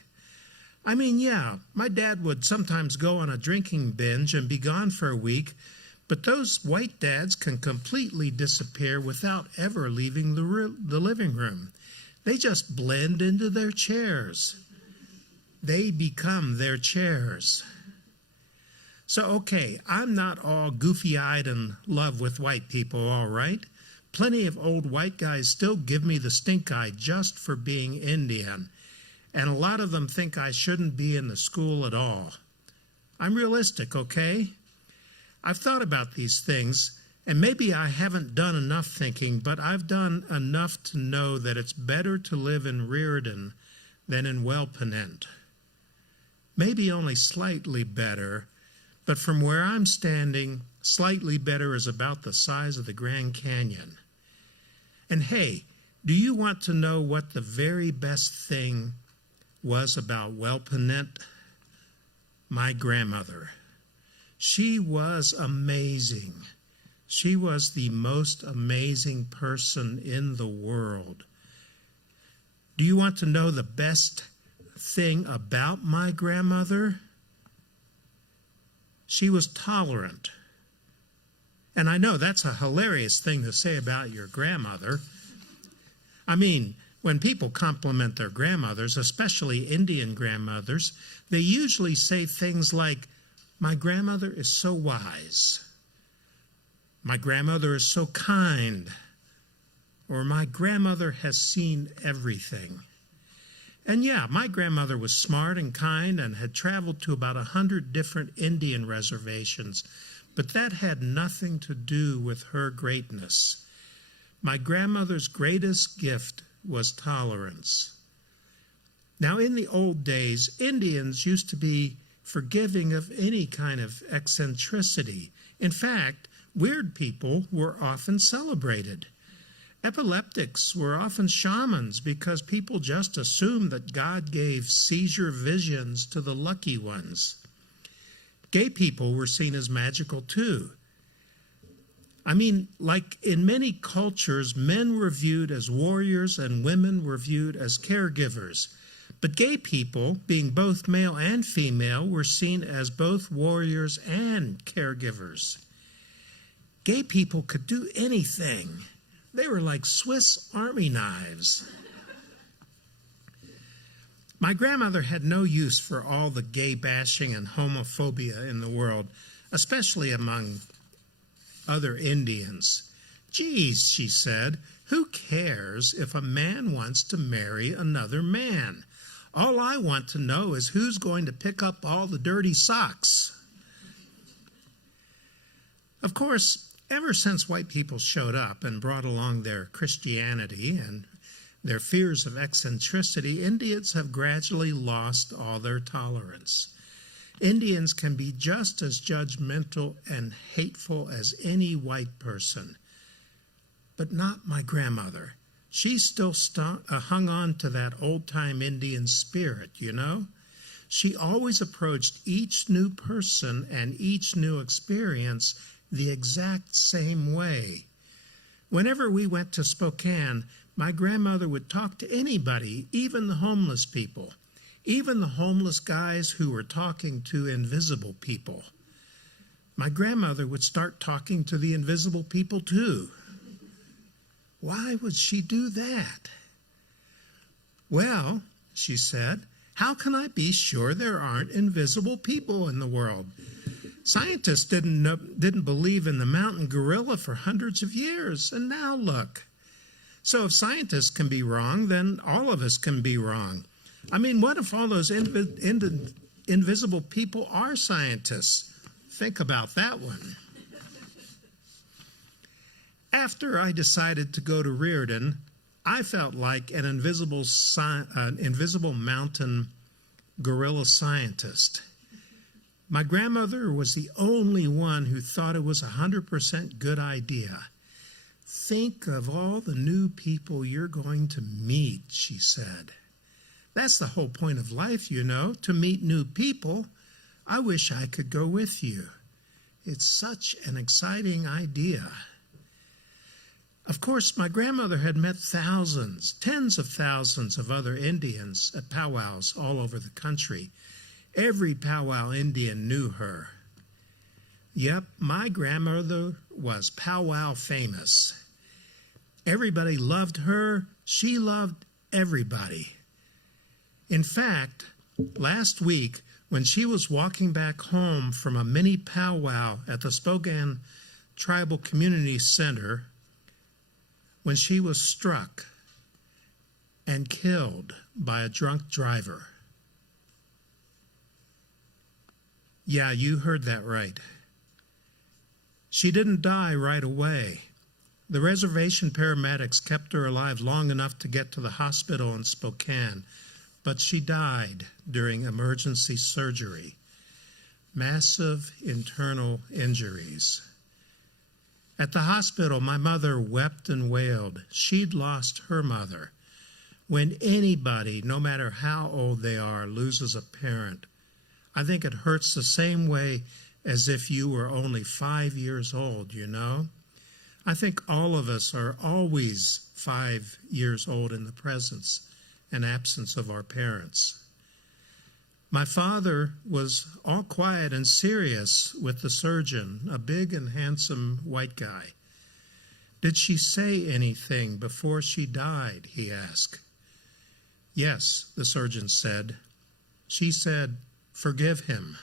I mean, yeah, my dad would sometimes go on a drinking binge and be gone for a week, but those white dads can completely disappear without ever leaving the living room. They just blend into their chairs. They become their chairs. So, okay, I'm not all goofy-eyed in love with white people, all right? Plenty of old white guys still give me the stink eye just for being Indian, and a lot of them think I shouldn't be in the school at all. I'm realistic, okay? I've thought about these things, and maybe I haven't done enough thinking, but I've done enough to know that it's better to live in Reardon than in Welpenant. Maybe only slightly better, but from where I'm standing, slightly better is about the size of the Grand Canyon. And hey, do you want to know what the very best thing was about Welpenant? My grandmother. She was amazing. She was the most amazing person in the world. Do you want to know the best thing about my grandmother? She was tolerant. And I know that's a hilarious thing to say about your grandmother. I mean, when people compliment their grandmothers, especially Indian grandmothers, they usually say things like, "My grandmother is so wise," "My grandmother is so kind," or "My grandmother has seen everything." And yeah, my grandmother was smart and kind and had traveled to about 100 different Indian reservations, but that had nothing to do with her greatness. My grandmother's greatest gift was tolerance. Now, in the old days, Indians used to be forgiving of any kind of eccentricity. In fact, weird people were often celebrated. Epileptics were often shamans because people just assumed that God gave seizure visions to the lucky ones. Gay people were seen as magical too. I mean, like in many cultures, men were viewed as warriors and women were viewed as caregivers. But gay people, being both male and female, were seen as both warriors and caregivers. Gay people could do anything. They were like Swiss Army knives. My grandmother had no use for all the gay bashing and homophobia in the world, especially among other Indians. "Geez," she said, "who cares if a man wants to marry another man? All I want to know is who's going to pick up all the dirty socks." Of course, ever since white people showed up and brought along their Christianity and their fears of eccentricity, Indians have gradually lost all their tolerance. Indians can be just as judgmental and hateful as any white person. But not my grandmother. She still hung on to that old-time Indian spirit, you know? She always approached each new person and each new experience the exact same way. Whenever we went to Spokane, my grandmother would talk to anybody, even the homeless people, even the homeless guys who were talking to invisible people. My grandmother would start talking to the invisible people too. Why would she do that? "Well," she said, "how can I be sure there aren't invisible people in the world? Scientists didn't believe in the mountain gorilla for hundreds of years, and now look. So if scientists can be wrong, then all of us can be wrong. I mean, what if all those invisible people are scientists? Think about that one." After I decided to go to Reardon, I felt like an invisible mountain guerrilla scientist. My grandmother was the only one who thought it was 100% good idea. Think of all the new people you're going to meet, she said. That's the whole point of life, you know, to meet new people. I wish I could go with you. It's such an exciting idea. Of course, my grandmother had met thousands, tens of thousands of other Indians at powwows all over the country. Every powwow Indian knew her. Yep, my grandmother was powwow famous. Everybody loved her. She loved everybody. In fact, last week, when she was walking back home from a mini powwow at the Spokane Tribal Community Center, when she was struck and killed by a drunk driver. Yeah, you heard that right. She didn't die right away. The reservation paramedics kept her alive long enough to get to the hospital in Spokane, but she died during emergency surgery. Massive internal injuries. At the hospital, my mother wept and wailed. She'd lost her mother. When anybody, no matter how old they are, loses a parent, I think it hurts the same way as if you were only 5 years old, you know? I think all of us are always 5 years old in the presence and absence of our parents. My father was all quiet and serious with the surgeon, a big and handsome white guy. Did she say anything before she died, he asked. Yes, the surgeon said. She said, "Forgive him."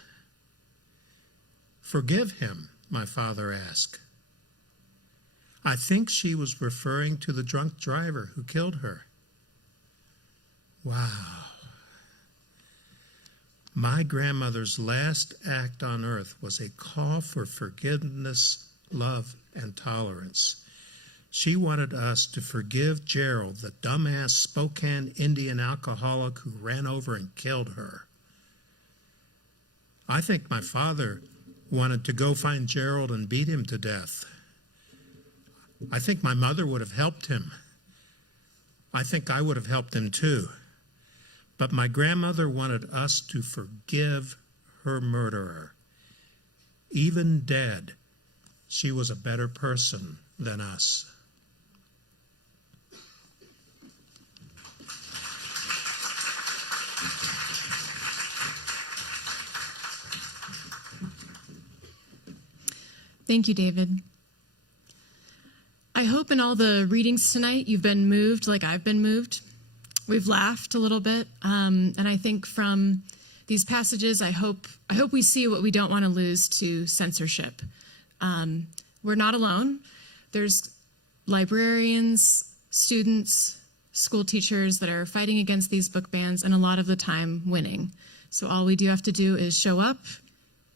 Forgive him, my father asked. I think she was referring to the drunk driver who killed her. Wow. My grandmother's last act on earth was a call for forgiveness, love, and tolerance. She wanted us to forgive Gerald, the dumbass Spokane Indian alcoholic who ran over and killed her. I think my father wanted to go find Gerald and beat him to death. I think my mother would have helped him. I think I would have helped him too. But my grandmother wanted us to forgive her murderer. Even dead, she was a better person than us. Thank you, David. I hope in all the readings tonight you've been moved like I've been moved. We've laughed a little bit, and I think from these passages, I hope we see what we don't want to lose to censorship. We're not alone. There's librarians, students, school teachers that are fighting against these book bans, and a lot of the time winning. So all we do have to do is show up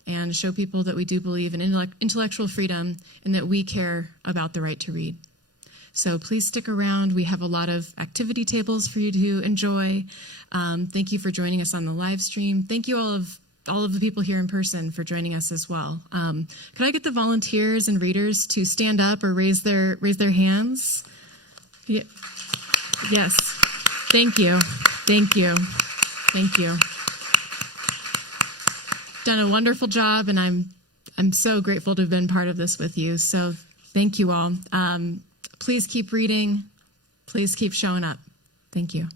and show people that we do believe in intellectual freedom and that we care about the right to read. So please stick around. We have a lot of activity tables for you to enjoy. Thank you for joining us on the live stream. Thank you all of the people here in person for joining us as well. Could I get the volunteers and readers to stand up or raise their hands? Yeah. Yes. Thank you. Thank you. Thank you. Done a wonderful job, and I'm so grateful to have been part of this with you. So thank you all. Please keep reading. Please keep showing up. Thank you.